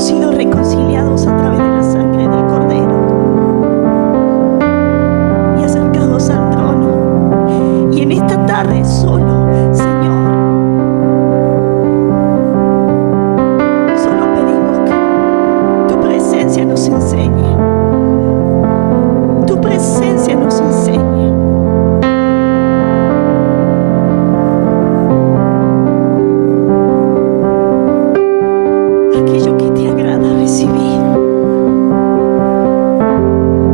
hemos sido reconciliados a través de la sangre del Cordero y acercados al trono. Y en esta tarde solo, Señor, solo pedimos que tu presencia nos enseñe. Tu presencia nos enseñe. Aquello que te agrada recibir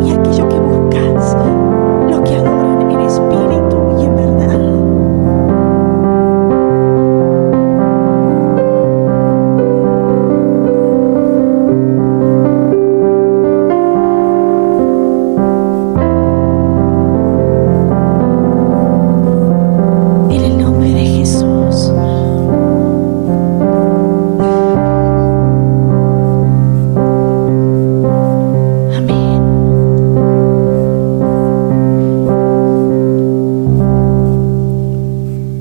y aquello que buscas, lo que adoran en espíritu y en verdad. En el nombre de Jesús. Amén.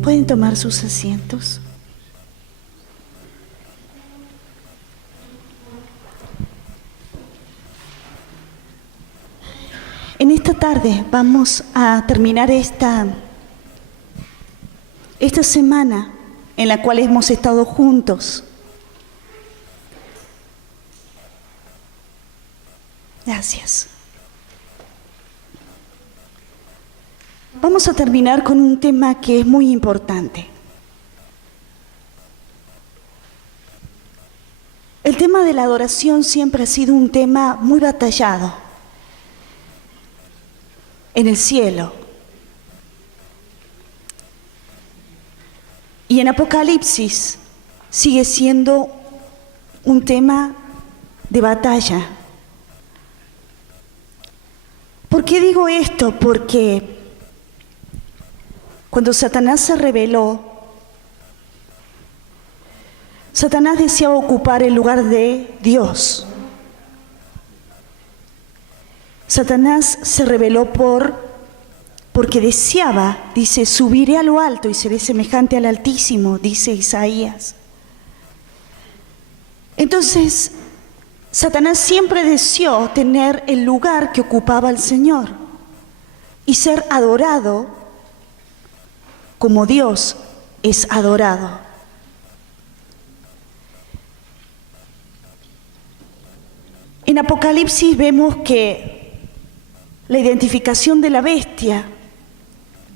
Pueden tomar sus asientos. En esta tarde vamos a terminar esta semana en la cual hemos estado juntos. Gracias. Vamos a terminar con un tema que es muy importante. El tema de la adoración siempre ha sido un tema muy batallado en el cielo. Y en Apocalipsis sigue siendo un tema de batalla. ¿Por qué digo esto? Porque cuando Satanás se rebeló, Satanás deseaba ocupar el lugar de Dios. Satanás se rebeló porque deseaba, dice, subiré a lo alto y seré semejante al Altísimo, dice Isaías. Entonces, Satanás siempre deseó tener el lugar que ocupaba el Señor y ser adorado como Dios es adorado. En Apocalipsis vemos que la identificación de la bestia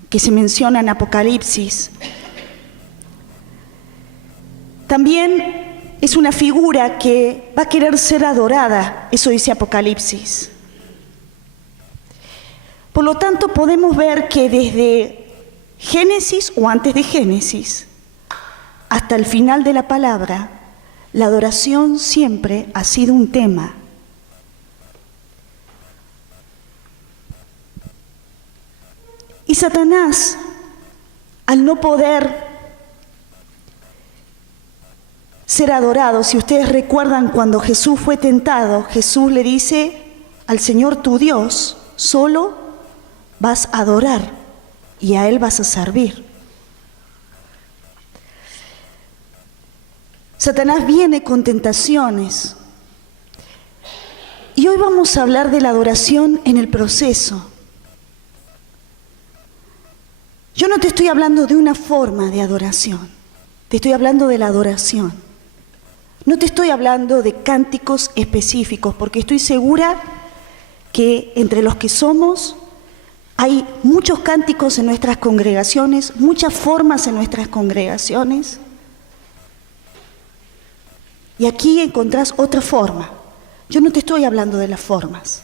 que se menciona en Apocalipsis también es una figura que va a querer ser adorada, eso dice Apocalipsis. Por lo tanto, podemos ver que desde Génesis o antes de Génesis hasta el final de la palabra, la adoración siempre ha sido un tema. Y Satanás, al no poder ser adorado, si ustedes recuerdan cuando Jesús fue tentado, Jesús le dice al Señor tu Dios, solo vas a adorar y a Él vas a servir. Satanás viene con tentaciones. Y hoy vamos a hablar de la adoración en el proceso. Yo no te estoy hablando de una forma de adoración, te estoy hablando de la adoración. No te estoy hablando de cánticos específicos, porque estoy segura que entre los que somos hay muchos cánticos en nuestras congregaciones, muchas formas en nuestras congregaciones. Y aquí encontrás otra forma. Yo no te estoy hablando de las formas,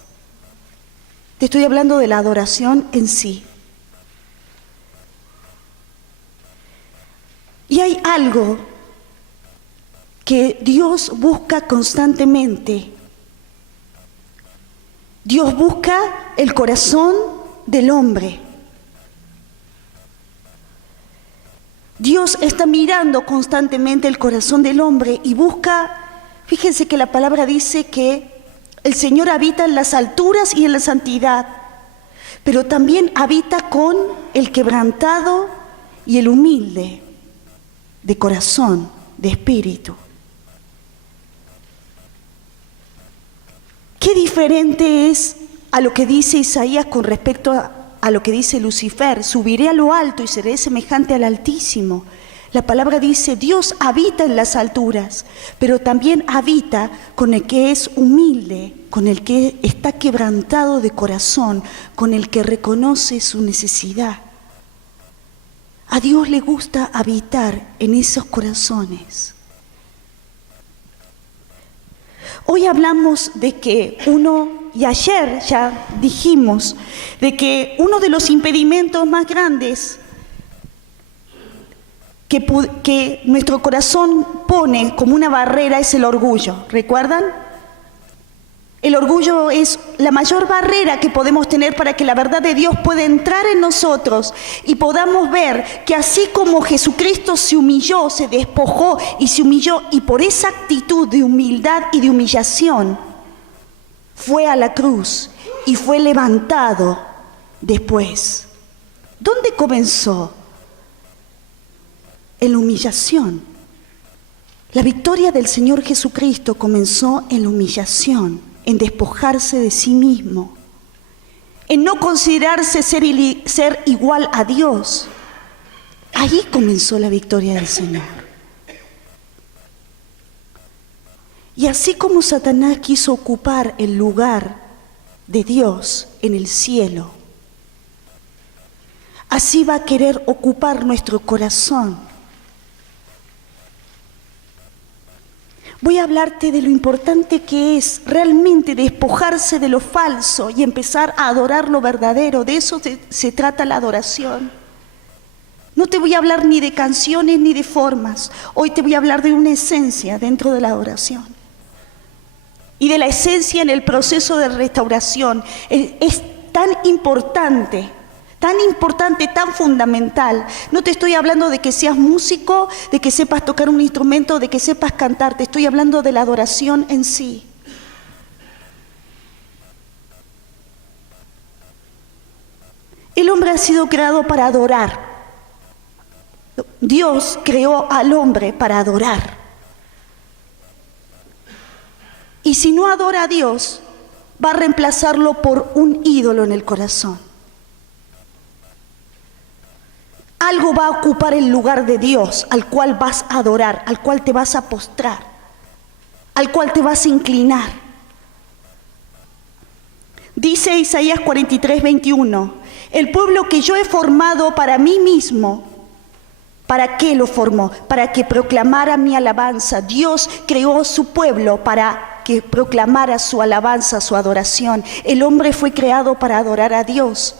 te estoy hablando de la adoración en sí. Y hay algo que Dios busca constantemente. Dios busca el corazón del hombre. Dios está mirando constantemente el corazón del hombre y busca, fíjense que la palabra dice que el Señor habita en las alturas y en la santidad, pero también habita con el quebrantado y el humilde de corazón, de espíritu. Qué diferente es a lo que dice Isaías con respecto a lo que dice Lucifer. Subiré a lo alto y seré semejante al Altísimo. La palabra dice, Dios habita en las alturas, pero también habita con el que es humilde, con el que está quebrantado de corazón, con el que reconoce su necesidad. A Dios le gusta habitar en esos corazones. Hoy hablamos de que y ayer ya dijimos, de que uno de los impedimentos más grandes que nuestro corazón pone como una barrera es el orgullo. ¿Recuerdan? El orgullo es la mayor barrera que podemos tener para que la verdad de Dios pueda entrar en nosotros y podamos ver que así como Jesucristo se humilló, se despojó y se humilló, y por esa actitud de humildad y de humillación fue a la cruz y fue levantado después. ¿Dónde comenzó? En la humillación. La victoria del Señor Jesucristo comenzó en la humillación, en despojarse de sí mismo, en no considerarse ser igual a Dios. Ahí comenzó la victoria del Señor. Y así como Satanás quiso ocupar el lugar de Dios en el cielo, así va a querer ocupar nuestro corazón. Voy a hablarte de lo importante que es realmente despojarse de lo falso y empezar a adorar lo verdadero. De eso se trata la adoración. No te voy a hablar ni de canciones ni de formas. Hoy te voy a hablar de una esencia dentro de la adoración. Y de la esencia en el proceso de restauración. Es tan importante, tan fundamental. No te estoy hablando de que seas músico, de que sepas tocar un instrumento, de que sepas cantar. Te estoy hablando de la adoración en sí. El hombre ha sido creado para adorar. Dios creó al hombre para adorar. Y si no adora a Dios, va a reemplazarlo por un ídolo en el corazón. Algo va a ocupar el lugar de Dios al cual vas a adorar, al cual te vas a postrar, al cual te vas a inclinar. Dice Isaías 43:21, el pueblo que yo he formado para mí mismo, ¿para qué lo formó? Para que proclamara mi alabanza. Dios creó su pueblo para que proclamara su alabanza, su adoración. El hombre fue creado para adorar a Dios.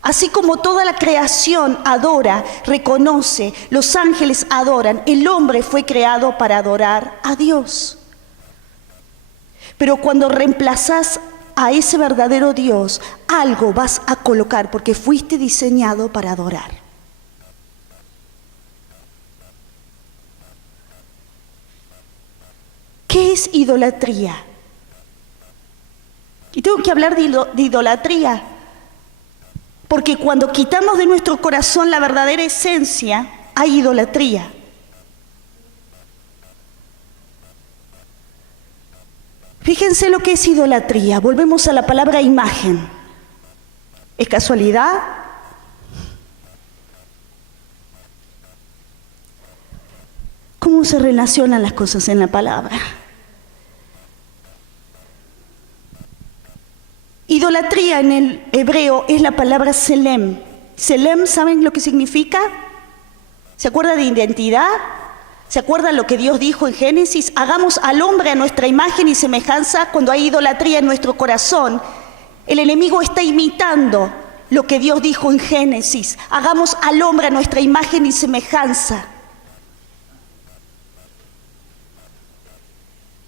Así como toda la creación adora, reconoce, los ángeles adoran, el hombre fue creado para adorar a Dios. Pero cuando reemplazas a ese verdadero Dios, algo vas a colocar porque fuiste diseñado para adorar. ¿Qué es idolatría? Y tengo que hablar de idolatría, porque cuando quitamos de nuestro corazón la verdadera esencia, hay idolatría. Fíjense lo que es idolatría. Volvemos a la palabra imagen. ¿Es casualidad? ¿Cómo se relacionan las cosas en la palabra? Idolatría en el hebreo es la palabra selem. Selem, ¿saben lo que significa? ¿Se acuerda de identidad? ¿Se acuerdan lo que Dios dijo en Génesis? Hagamos al hombre a nuestra imagen y semejanza. Cuando hay idolatría en nuestro corazón, el enemigo está imitando lo que Dios dijo en Génesis. Hagamos al hombre a nuestra imagen y semejanza.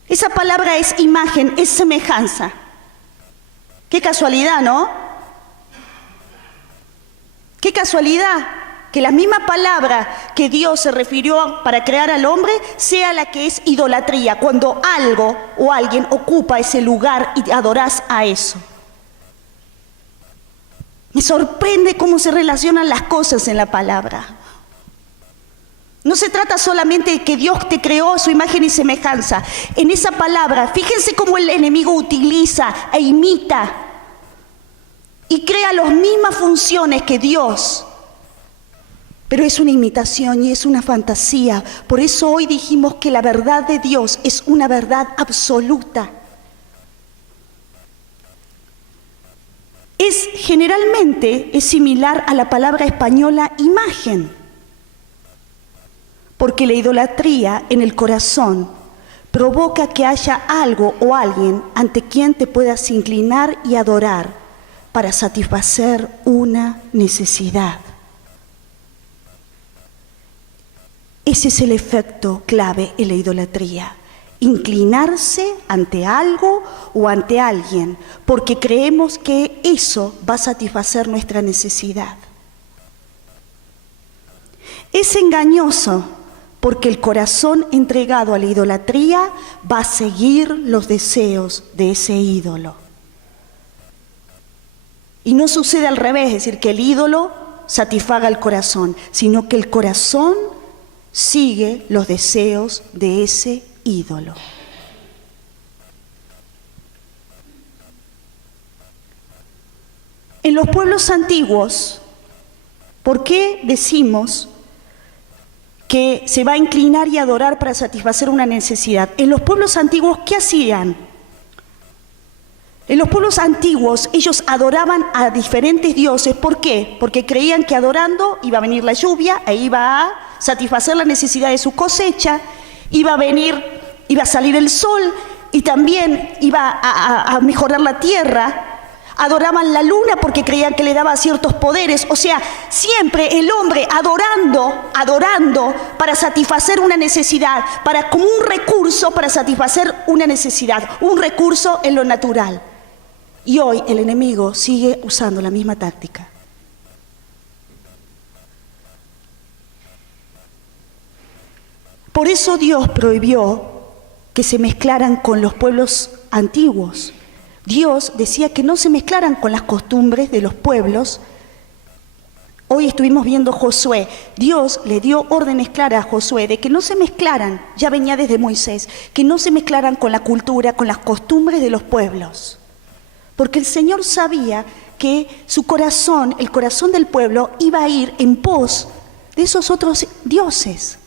Esa palabra es imagen, es semejanza. Qué casualidad, ¿no? Qué casualidad que la misma palabra que Dios se refirió para crear al hombre sea la que es idolatría, cuando algo o alguien ocupa ese lugar y adorás a eso. Me sorprende cómo se relacionan las cosas en la palabra. No se trata solamente de que Dios te creó a su imagen y semejanza. En esa palabra, fíjense cómo el enemigo utiliza e imita y crea las mismas funciones que Dios. Pero es una imitación y es una fantasía. Por eso hoy dijimos que la verdad de Dios es una verdad absoluta. Generalmente es similar a la palabra española imagen, porque la idolatría en el corazón provoca que haya algo o alguien ante quien te puedas inclinar y adorar para satisfacer una necesidad. Ese es el efecto clave en la idolatría. Inclinarse ante algo o ante alguien, porque creemos que eso va a satisfacer nuestra necesidad. Es engañoso, porque el corazón entregado a la idolatría va a seguir los deseos de ese ídolo. Y no sucede al revés, es decir, que el ídolo satisfaga el corazón, sino que el corazón sigue los deseos de ese ídolo. En los pueblos antiguos, ¿por qué decimos que se va a inclinar y adorar para satisfacer una necesidad? En los pueblos antiguos, ¿qué hacían? En los pueblos antiguos ellos adoraban a diferentes dioses. ¿Por qué? Porque creían que adorando iba a venir la lluvia e iba a satisfacer la necesidad de su cosecha, iba a salir el sol y también iba a mejorar la tierra. Adoraban la luna porque creían que le daba ciertos poderes. O sea, siempre el hombre adorando para satisfacer una necesidad, como un recurso para satisfacer una necesidad, un recurso en lo natural. Y hoy el enemigo sigue usando la misma táctica. Por eso Dios prohibió que se mezclaran con los pueblos antiguos. Dios decía que no se mezclaran con las costumbres de los pueblos. Hoy estuvimos viendo Josué. Dios le dio órdenes claras a Josué de que no se mezclaran, ya venía desde Moisés, que no se mezclaran con la cultura, con las costumbres de los pueblos. Porque el Señor sabía que su corazón, el corazón del pueblo, iba a ir en pos de esos otros dioses.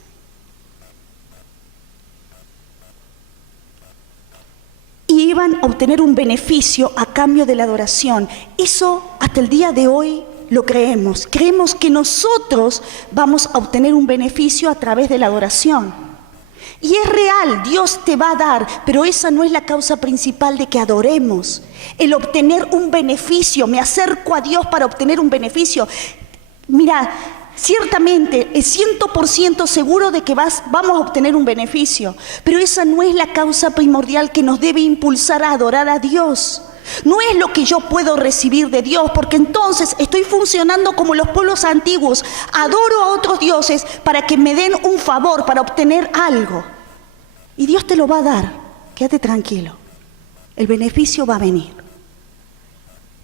Y iban a obtener un beneficio a cambio de la adoración. Eso hasta el día de hoy lo creemos. Creemos que nosotros vamos a obtener un beneficio a través de la adoración. Y es real, Dios te va a dar, pero esa no es la causa principal de que adoremos. El obtener un beneficio, me acerco a Dios para obtener un beneficio. Mira, ciertamente es 100% seguro de que vamos a obtener un beneficio, pero esa no es la causa primordial que nos debe impulsar a adorar a Dios. No es lo que yo puedo recibir de Dios, porque entonces estoy funcionando como los pueblos antiguos. Adoro a otros dioses para que me den un favor, para obtener algo. Y Dios te lo va a dar, quédate tranquilo. El beneficio va a venir.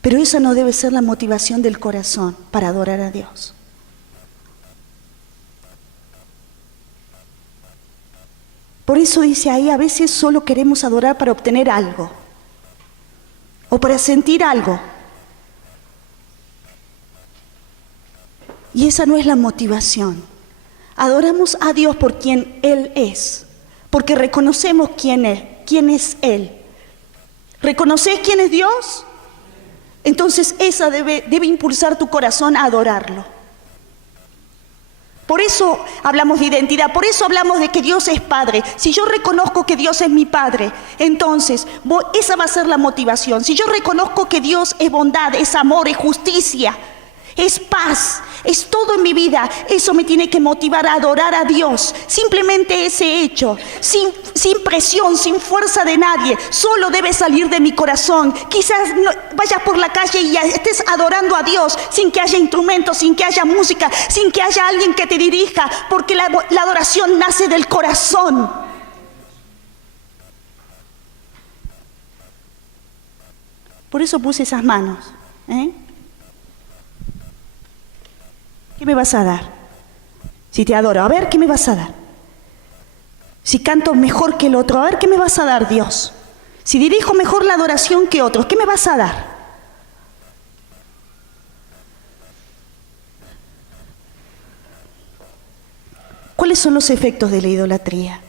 Pero esa no debe ser la motivación del corazón para adorar a Dios. Por eso dice ahí, a veces solo queremos adorar para obtener algo. O para sentir algo. Y esa no es la motivación. Adoramos a Dios por quien Él es. Porque reconocemos quién es Él. ¿Reconoces quién es Dios? Entonces esa debe impulsar tu corazón a adorarlo. Por eso hablamos de identidad, por eso hablamos de que Dios es Padre. Si yo reconozco que Dios es mi Padre, entonces esa va a ser la motivación. Si yo reconozco que Dios es bondad, es amor, es justicia, es paz, es todo en mi vida, eso me tiene que motivar a adorar a Dios. Simplemente ese hecho, sin presión, sin fuerza de nadie, solo debe salir de mi corazón. Quizás vayas por la calle y estés adorando a Dios sin que haya instrumentos, sin que haya música, sin que haya alguien que te dirija, porque la adoración nace del corazón. Por eso puse esas manos, ¿Qué me vas a dar? Si te adoro, a ver, ¿qué me vas a dar? Si canto mejor que el otro, a ver, ¿qué me vas a dar, Dios? Si dirijo mejor la adoración que otros, ¿qué me vas a dar? ¿Cuáles son los efectos de la idolatría?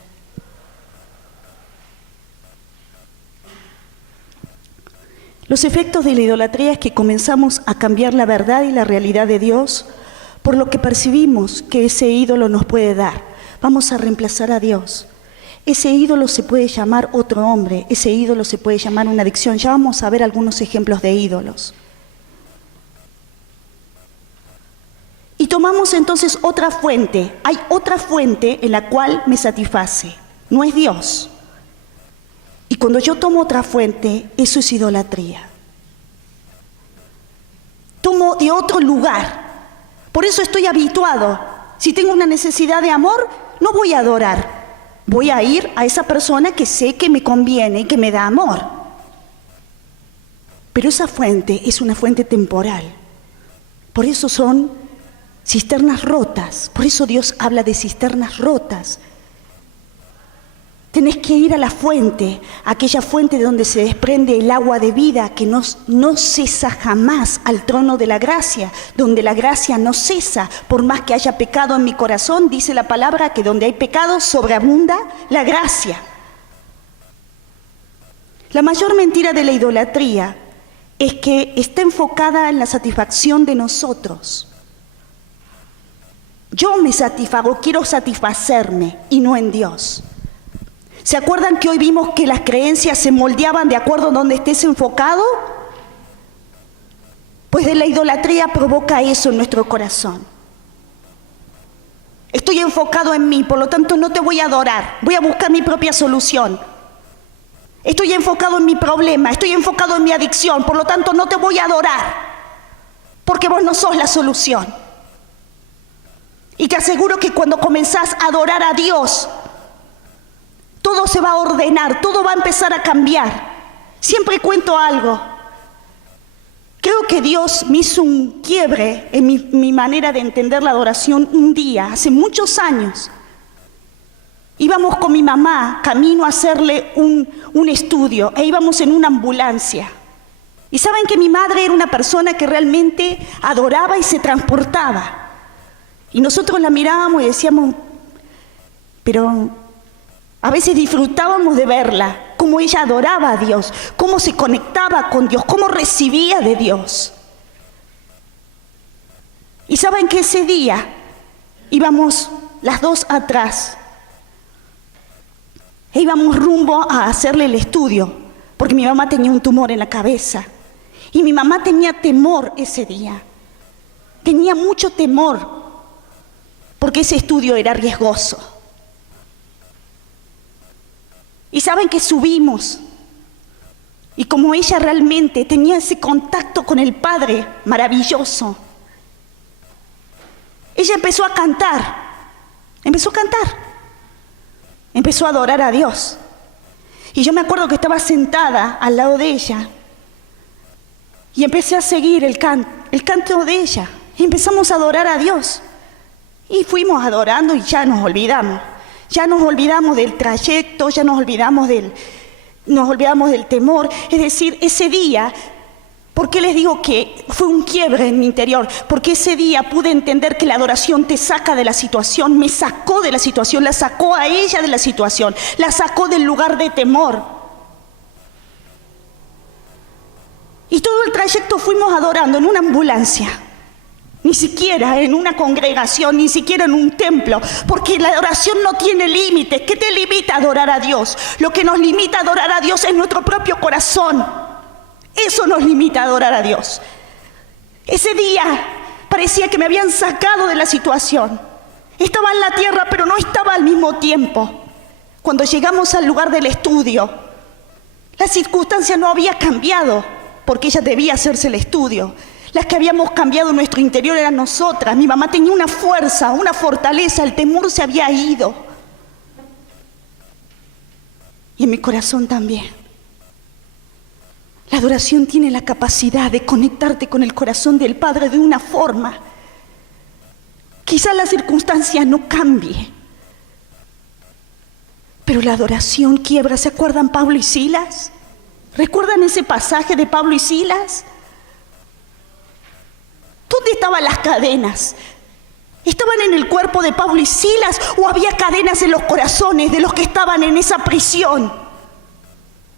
Los efectos de la idolatría es que comenzamos a cambiar la verdad y la realidad de Dios por lo que percibimos que ese ídolo nos puede dar. Vamos a reemplazar a Dios. Ese ídolo se puede llamar otro hombre, ese ídolo se puede llamar una adicción. Ya vamos a ver algunos ejemplos de ídolos. Y tomamos entonces otra fuente. Hay otra fuente en la cual me satisface. No es Dios. Y cuando yo tomo otra fuente, eso es idolatría. Tomo de otro lugar. Por eso estoy habituado. Si tengo una necesidad de amor, no voy a adorar. Voy a ir a esa persona que sé que me conviene y que me da amor. Pero esa fuente es una fuente temporal. Por eso son cisternas rotas. Por eso Dios habla de cisternas rotas. Tenés que ir a la fuente, aquella fuente de donde se desprende el agua de vida que no cesa jamás, al trono de la gracia, donde la gracia no cesa. Por más que haya pecado en mi corazón, dice la palabra que donde hay pecado sobreabunda la gracia. La mayor mentira de la idolatría es que está enfocada en la satisfacción de nosotros. Yo me satisfago, quiero satisfacerme y no en Dios. ¿Se acuerdan que hoy vimos que las creencias se moldeaban de acuerdo a donde estés enfocado? Pues de la idolatría provoca eso en nuestro corazón. Estoy enfocado en mí, por lo tanto no te voy a adorar, voy a buscar mi propia solución. Estoy enfocado en mi problema, estoy enfocado en mi adicción, por lo tanto no te voy a adorar, porque vos no sos la solución. Y te aseguro que cuando comenzás a adorar a Dios, todo se va a ordenar, todo va a empezar a cambiar. Siempre cuento algo. Creo que Dios me hizo un quiebre en mi manera de entender la adoración un día, hace muchos años. Íbamos con mi mamá camino a hacerle un estudio e íbamos en una ambulancia. Y saben que mi madre era una persona que realmente adoraba y se transportaba. Y nosotros la mirábamos y decíamos, pero a veces disfrutábamos de verla, cómo ella adoraba a Dios, cómo se conectaba con Dios, cómo recibía de Dios. Y saben que ese día íbamos las dos atrás, e íbamos rumbo a hacerle el estudio, porque mi mamá tenía un tumor en la cabeza. Y mi mamá tenía temor ese día, tenía mucho temor, porque ese estudio era riesgoso. Y saben que subimos, y como ella realmente tenía ese contacto con el Padre maravilloso, ella empezó a cantar, empezó a adorar a Dios. Y yo me acuerdo que estaba sentada al lado de ella, y empecé a seguir el canto de ella, y empezamos a adorar a Dios. Y fuimos adorando y ya nos olvidamos. Ya nos olvidamos del trayecto, ya nos olvidamos del temor. Es decir, ese día, ¿por qué les digo que fue un quiebre en mi interior? Porque ese día pude entender que la adoración te saca de la situación, me sacó de la situación, la sacó a ella de la situación, la sacó del lugar de temor. Y todo el trayecto fuimos adorando en una ambulancia. Ni siquiera en una congregación, ni siquiera en un templo, porque la adoración no tiene límites. ¿Qué te limita a adorar a Dios? Lo que nos limita a adorar a Dios es nuestro propio corazón. Eso nos limita a adorar a Dios. Ese día parecía que me habían sacado de la situación. Estaba en la tierra, pero no estaba al mismo tiempo. Cuando llegamos al lugar del estudio, la circunstancia no había cambiado, porque ella debía hacerse el estudio. Las que habíamos cambiado nuestro interior eran nosotras. Mi mamá tenía una fuerza, una fortaleza, el temor se había ido. Y en mi corazón también. La adoración tiene la capacidad de conectarte con el corazón del Padre de una forma Quizás la circunstancia no cambie, pero la adoración quiebra. ¿Se acuerdan Pablo y Silas? ¿Recuerdan ese pasaje de Pablo y Silas? ¿Dónde estaban las cadenas? ¿Estaban en el cuerpo de Pablo y Silas o había cadenas en los corazones de los que estaban en esa prisión?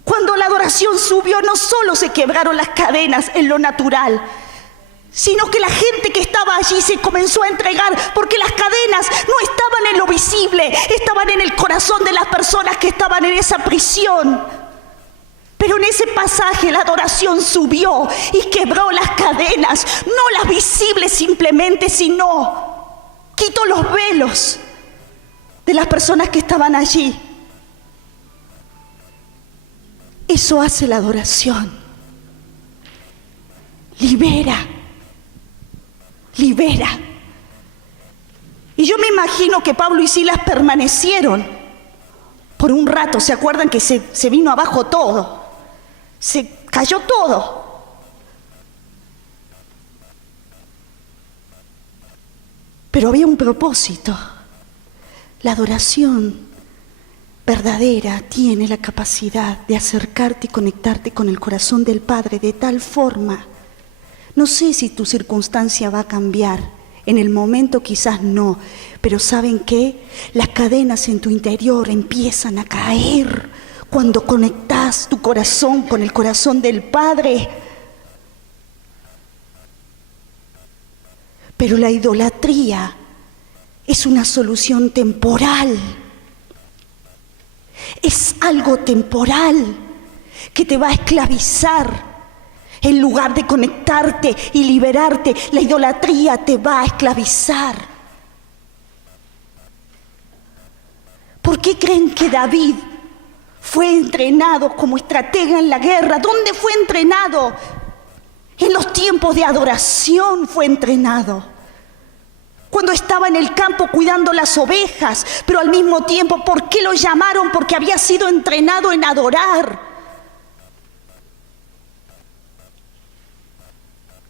Cuando la adoración subió, no solo se quebraron las cadenas en lo natural, sino que la gente que estaba allí se comenzó a entregar, porque las cadenas no estaban en lo visible, estaban en el corazón de las personas que estaban en esa prisión. Pero en ese pasaje la adoración subió y quebró las cadenas, no las visibles simplemente, sino quitó los velos de las personas que estaban allí. Eso hace la adoración. Libera. Libera. Y yo me imagino que Pablo y Silas permanecieron por un rato. ¿Se acuerdan que se vino abajo todo? Se cayó todo. Pero había un propósito. La adoración verdadera tiene la capacidad de acercarte y conectarte con el corazón del Padre de tal forma. No sé si tu circunstancia va a cambiar. En el momento quizás no. Pero ¿saben qué? Las cadenas en tu interior empiezan a caer cuando conectas tu corazón con el corazón del Padre. Pero la idolatría es una solución temporal. Es algo temporal que te va a esclavizar. En lugar de conectarte y liberarte, la idolatría te va a esclavizar. ¿Por qué creen que David fue entrenado como estratega en la guerra? ¿Dónde fue entrenado? En los tiempos de adoración fue entrenado. Cuando estaba en el campo cuidando las ovejas, pero al mismo tiempo, ¿por qué lo llamaron? Porque había sido entrenado en adorar.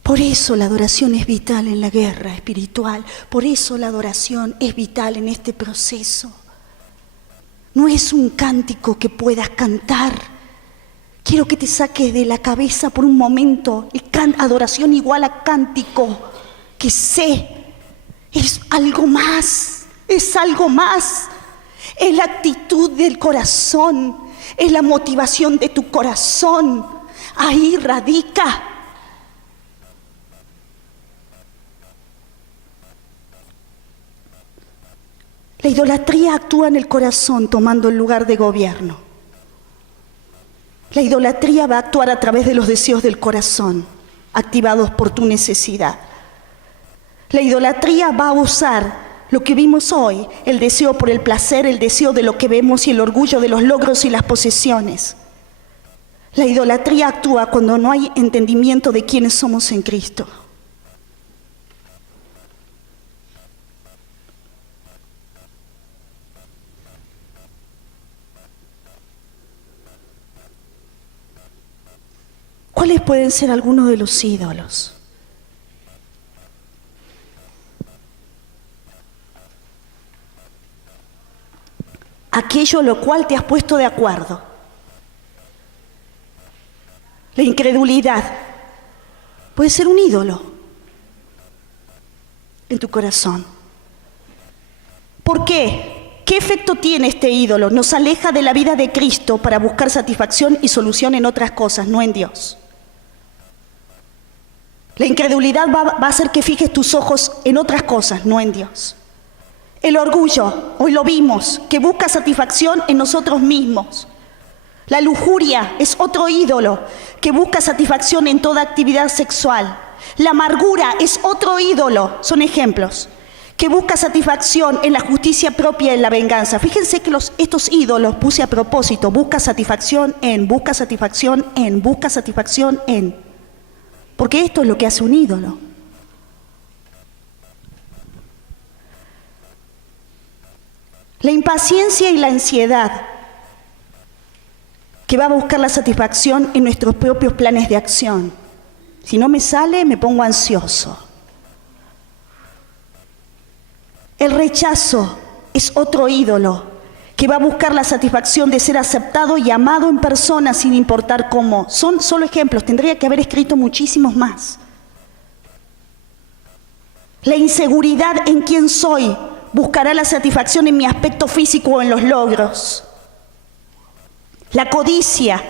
Por eso la adoración es vital en la guerra espiritual. Por eso la adoración es vital en este proceso. No es un cántico que puedas cantar. Quiero que te saques de la cabeza por un momento. Adoración igual a cántico. Que sé, es algo más. Es algo más. Es la actitud del corazón. Es la motivación de tu corazón. Ahí radica. La idolatría actúa en el corazón tomando el lugar de gobierno. La idolatría va a actuar a través de los deseos del corazón, activados por tu necesidad. La idolatría va a usar lo que vimos hoy, el deseo por el placer, el deseo de lo que vemos y el orgullo de los logros y las posesiones. La idolatría actúa cuando no hay entendimiento de quiénes somos en Cristo. ¿Cuáles pueden ser algunos de los ídolos? Aquello lo cual te has puesto de acuerdo. La incredulidad puede ser un ídolo en tu corazón. ¿Por qué? ¿Qué efecto tiene este ídolo? Nos aleja de la vida de Cristo para buscar satisfacción y solución en otras cosas, no en Dios. La incredulidad va a hacer que fijes tus ojos en otras cosas, no en Dios. El orgullo, hoy lo vimos, que busca satisfacción en nosotros mismos. La lujuria es otro ídolo que busca satisfacción en toda actividad sexual. La amargura es otro ídolo, son ejemplos, que busca satisfacción en la justicia propia y en la venganza. Fíjense que estos ídolos puse a propósito, busca satisfacción en, busca satisfacción en, busca satisfacción en. Porque esto es lo que hace un ídolo. La impaciencia y la ansiedad, que va a buscar la satisfacción en nuestros propios planes de acción. Si no me sale, me pongo ansioso. El rechazo es otro ídolo que va a buscar la satisfacción de ser aceptado y amado en persona sin importar cómo. Son solo ejemplos, tendría que haber escrito muchísimos más. La inseguridad en quién soy buscará la satisfacción en mi aspecto físico o en los logros. La codicia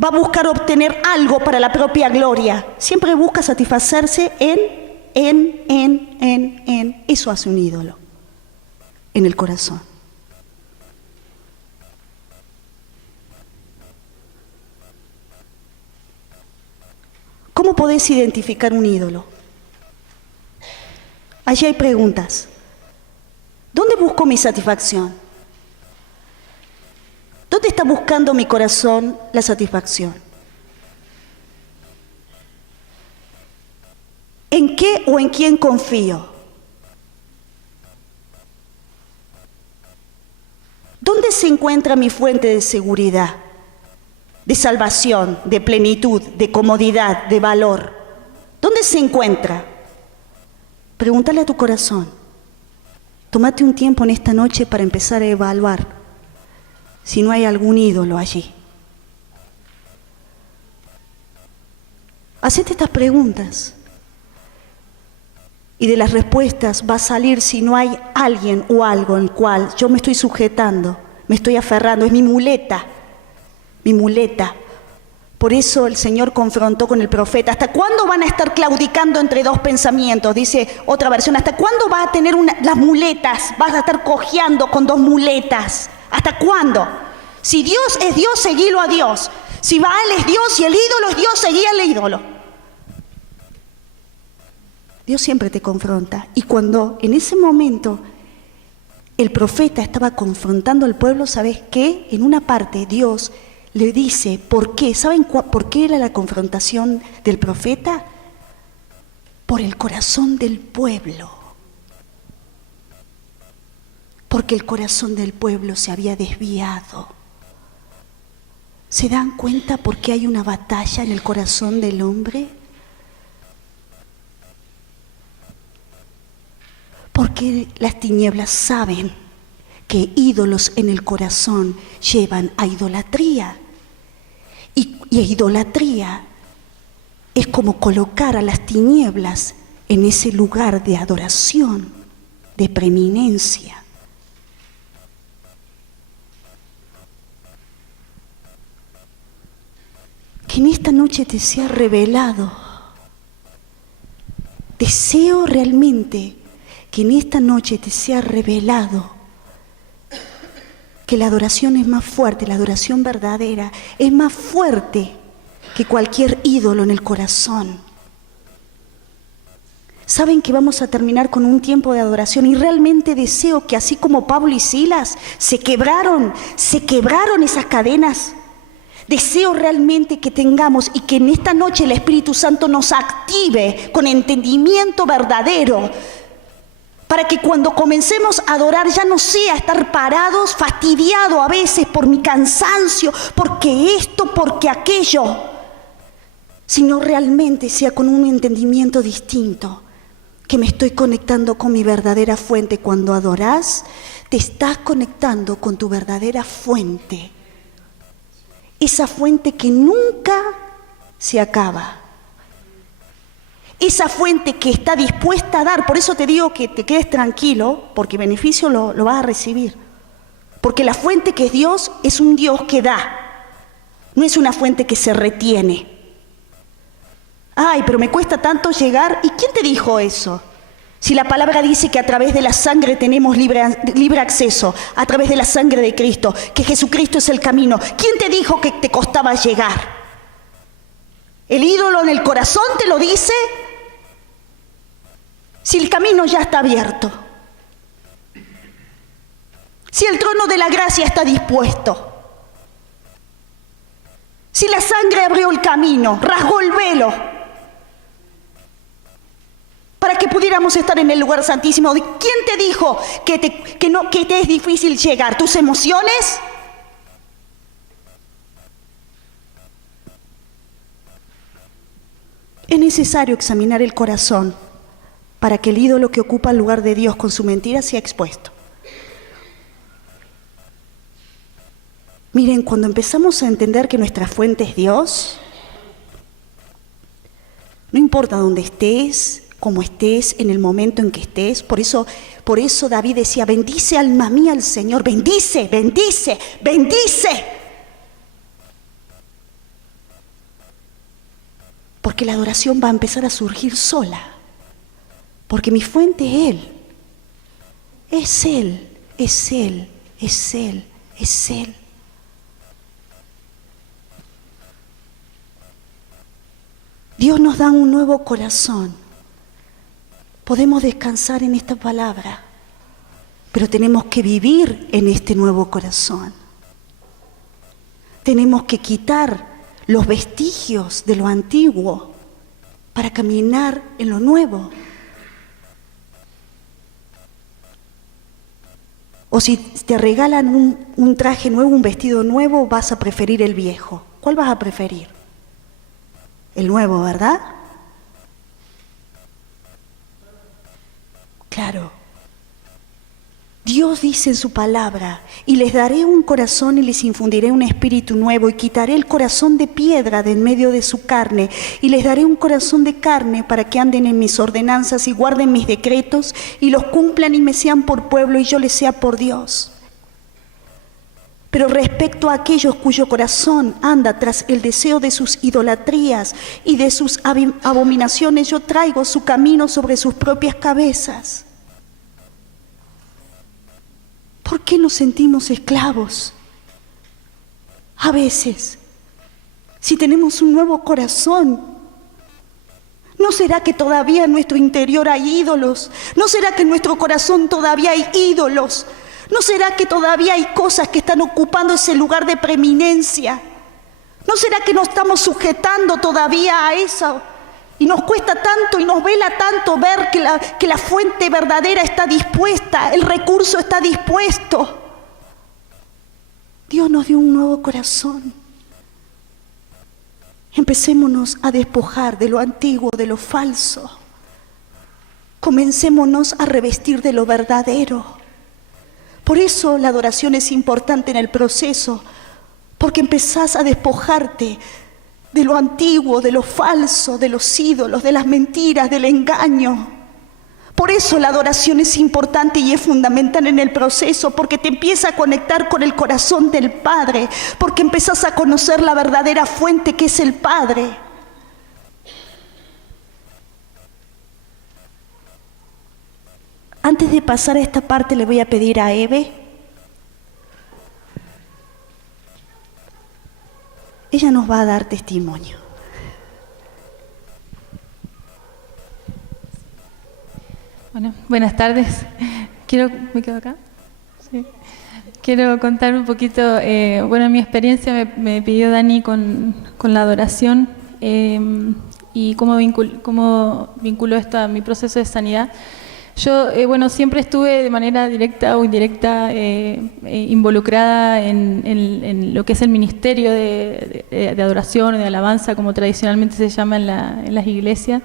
va a buscar obtener algo para la propia gloria. Siempre busca satisfacerse en. Eso hace un ídolo en el corazón. ¿Cómo podés identificar un ídolo? Allí hay preguntas. ¿Dónde busco mi satisfacción? ¿Dónde está buscando mi corazón la satisfacción? ¿En qué o en quién confío? ¿Dónde se encuentra mi fuente de seguridad, de salvación, de plenitud, de comodidad, de valor? ¿Dónde se encuentra? Pregúntale a tu corazón. Tómate un tiempo en esta noche para empezar a evaluar si no hay algún ídolo allí. Hacete estas preguntas y de las respuestas va a salir si no hay alguien o algo en el cual yo me estoy sujetando, me estoy aferrando, es mi muleta, mi muleta. Por eso el Señor confrontó con el profeta. ¿Hasta cuándo van a estar claudicando entre dos pensamientos? Dice otra versión. ¿Hasta cuándo vas a tener las muletas? Vas a estar cojeando con dos muletas. ¿Hasta cuándo? Si Dios es Dios, seguilo a Dios. Si Baal es Dios y el ídolo es Dios, seguí al ídolo. Dios siempre te confronta. Y cuando en ese momento el profeta estaba confrontando al pueblo, ¿sabes qué? En una parte Dios le dice, ¿por qué? ¿Saben por qué era la confrontación del profeta? Por el corazón del pueblo. Porque el corazón del pueblo se había desviado. ¿Se dan cuenta por qué hay una batalla en el corazón del hombre? Porque las tinieblas saben que ídolos en el corazón llevan a idolatría. Y idolatría es como colocar a las tinieblas en ese lugar de adoración, de preeminencia. Que en esta noche te sea revelado. Deseo realmente que en esta noche te sea revelado que la adoración es más fuerte, la adoración verdadera es más fuerte que cualquier ídolo en el corazón. Saben que vamos a terminar con un tiempo de adoración y realmente deseo que así como Pablo y Silas se quebraron esas cadenas. Deseo realmente que tengamos y que en esta noche el Espíritu Santo nos active con entendimiento verdadero, para que cuando comencemos a adorar ya no sea estar parados, fastidiado a veces por mi cansancio, porque esto, porque aquello, sino realmente sea con un entendimiento distinto, que me estoy conectando con mi verdadera fuente. Cuando adorás, te estás conectando con tu verdadera fuente, esa fuente que nunca se acaba. Esa fuente que está dispuesta a dar. Por eso te digo que te quedes tranquilo, porque beneficio lo vas a recibir. Porque la fuente que es Dios es un Dios que da, no es una fuente que se retiene. Ay, pero me cuesta tanto llegar. ¿Y quién te dijo eso? Si la palabra dice que a través de la sangre tenemos libre acceso, a través de la sangre de Cristo, que Jesucristo es el camino. ¿Quién te dijo que te costaba llegar? ¿El ídolo en el corazón te lo dice? Si el camino ya está abierto, si el trono de la gracia está dispuesto, si la sangre abrió el camino, rasgó el velo, para que pudiéramos estar en el lugar santísimo. ¿Quién te dijo que te es difícil llegar? ¿Tus emociones? Es necesario examinar el corazón para que el ídolo que ocupa el lugar de Dios con su mentira sea expuesto. Miren, cuando empezamos a entender que nuestra fuente es Dios, no importa dónde estés, cómo estés, en el momento en que estés, por eso David decía, bendice alma mía al Señor, bendice, bendice, bendice. Porque la adoración va a empezar a surgir sola, porque mi fuente es Él, es Él, es Él, es Él, es Él. Dios nos da un nuevo corazón. Podemos descansar en esta palabra, pero tenemos que vivir en este nuevo corazón. Tenemos que quitar los vestigios de lo antiguo para caminar en lo nuevo. O si te regalan un traje nuevo, un vestido nuevo, vas a preferir el viejo. ¿Cuál vas a preferir? El nuevo, ¿verdad? Claro. Dios dice en su palabra, y les daré un corazón y les infundiré un espíritu nuevo, y quitaré el corazón de piedra de en medio de su carne, y les daré un corazón de carne para que anden en mis ordenanzas y guarden mis decretos, y los cumplan y me sean por pueblo y yo les sea por Dios. Pero respecto a aquellos cuyo corazón anda tras el deseo de sus idolatrías y de sus abominaciones, yo traigo su camino sobre sus propias cabezas. ¿Por qué nos sentimos esclavos? A veces, si tenemos un nuevo corazón, ¿no será que todavía en nuestro interior hay ídolos? ¿No será que en nuestro corazón todavía hay ídolos? ¿No será que todavía hay cosas que están ocupando ese lugar de preeminencia? ¿No será que nos estamos sujetando todavía a eso? Y nos cuesta tanto y nos vela tanto ver que la fuente verdadera está dispuesta, el recurso está dispuesto. Dios nos dio un nuevo corazón. Empecémonos a despojar de lo antiguo, de lo falso. Comencémonos a revestir de lo verdadero. Por eso la adoración es importante en el proceso, porque empezás a despojarte de lo antiguo, de lo falso, de los ídolos, de las mentiras, del engaño. Por eso la adoración es importante y es fundamental en el proceso, porque te empieza a conectar con el corazón del Padre, porque empezás a conocer la verdadera fuente que es el Padre. Antes de pasar a esta parte le voy a pedir a Eve. Ella nos va a dar testimonio. Bueno, buenas tardes. ¿Me quedo acá? Sí. Quiero contar un poquito, mi experiencia me pidió Dani con la adoración y cómo vinculó esto a mi proceso de sanidad. Yo, siempre estuve de manera directa o indirecta involucrada en lo que es el ministerio de adoración o de alabanza, como tradicionalmente se llama en las iglesias,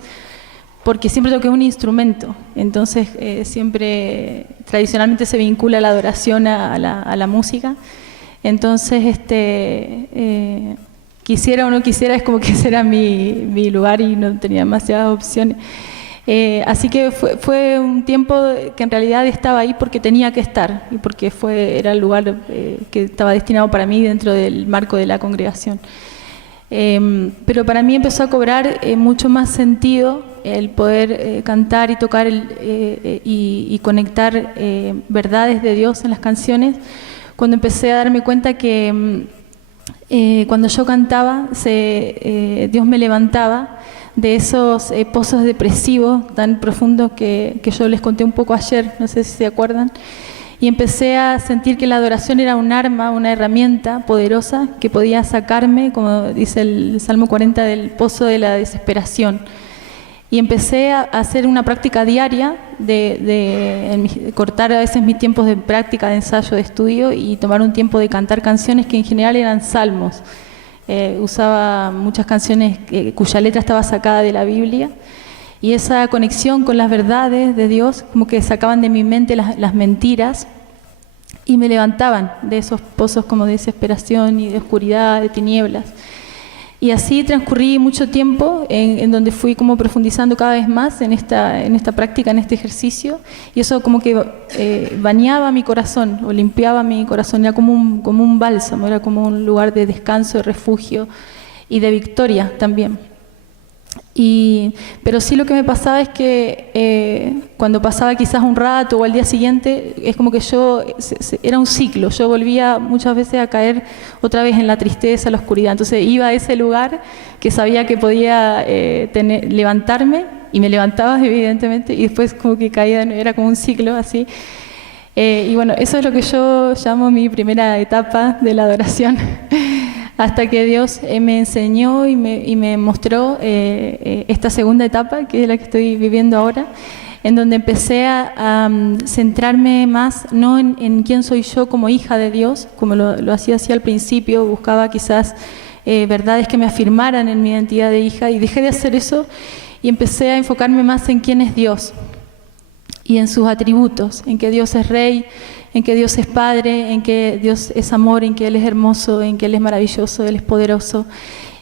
porque siempre toqué un instrumento. Entonces, siempre tradicionalmente se vincula la adoración a la música. Entonces, quisiera o no quisiera, es como que ese era mi lugar y no tenía demasiadas opciones. Así que fue un tiempo que en realidad estaba ahí porque tenía que estar y porque era el lugar que estaba destinado para mí dentro del marco de la congregación. Pero para mí empezó a cobrar mucho más sentido el poder cantar y tocar y conectar verdades de Dios en las canciones, cuando empecé a darme cuenta que cuando yo cantaba Dios me levantaba de esos pozos depresivos tan profundos que yo les conté un poco ayer, no sé si se acuerdan, y empecé a sentir que la adoración era un arma, una herramienta poderosa que podía sacarme, como dice el Salmo 40, del pozo de la desesperación. Y empecé a hacer una práctica diaria de cortar a veces mis tiempos de práctica, de ensayo, de estudio y tomar un tiempo de cantar canciones que en general eran salmos. Usaba muchas canciones cuya letra estaba sacada de la Biblia Y esa conexión con las verdades de Dios, como que sacaban de mi mente las mentiras y me levantaban de esos pozos como de desesperación y de oscuridad, de tinieblas. Y así transcurrí mucho tiempo en donde fui como profundizando cada vez más en esta práctica, en este ejercicio, y eso como que bañaba mi corazón o limpiaba mi corazón, era como un bálsamo, era como un lugar de descanso, de refugio y de victoria también. Pero sí, lo que me pasaba es que cuando pasaba quizás un rato o al día siguiente, es como que era un ciclo, yo volvía muchas veces a caer otra vez en la tristeza, la oscuridad. Entonces iba a ese lugar que sabía que podía levantarme, y me levantaba evidentemente, y después como que caía, era como un ciclo así. Y bueno, eso es lo que yo llamo mi primera etapa de la adoración. Hasta que Dios me enseñó y me mostró esta segunda etapa, que es la que estoy viviendo ahora, en donde empecé a centrarme más, no en quién soy yo como hija de Dios, como lo hacía así al principio, buscaba quizás verdades que me afirmaran en mi identidad de hija, y dejé de hacer eso y empecé a enfocarme más en quién es Dios y en sus atributos, en que Dios es Rey, en que Dios es Padre, en que Dios es amor, en que Él es hermoso, en que Él es maravilloso, Él es poderoso.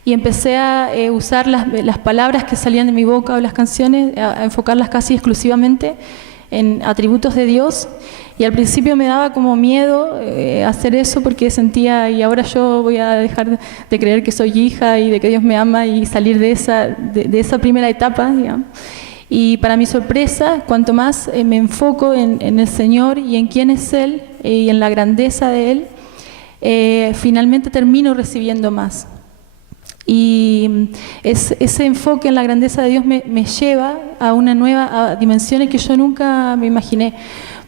Y empecé a usar las palabras que salían de mi boca o las canciones, a enfocarlas casi exclusivamente en atributos de Dios. Y al principio me daba como miedo hacer eso, porque sentía, y ahora yo voy a dejar de creer que soy hija y de que Dios me ama, y salir de esa primera etapa, digamos. Y para mi sorpresa, cuanto más me enfoco en el Señor y en quién es Él y en la grandeza de Él, finalmente termino recibiendo más. Y ese enfoque en la grandeza de Dios me lleva a una nueva dimensiones que yo nunca me imaginé,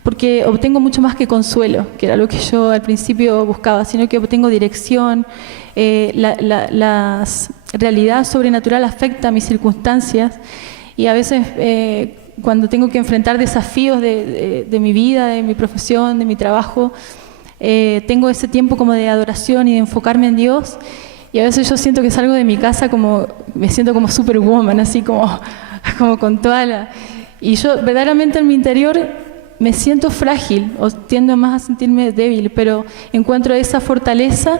porque obtengo mucho más que consuelo, que era lo que yo al principio buscaba, sino que obtengo dirección. La realidad sobrenatural afecta a mis circunstancias. Y a veces cuando tengo que enfrentar desafíos de mi vida, de mi profesión, de mi trabajo, tengo ese tiempo como de adoración y de enfocarme en Dios. Y a veces yo siento que salgo de mi casa me siento como superwoman, así como con toda la... Y yo verdaderamente en mi interior me siento frágil, o tiendo más a sentirme débil, pero encuentro esa fortaleza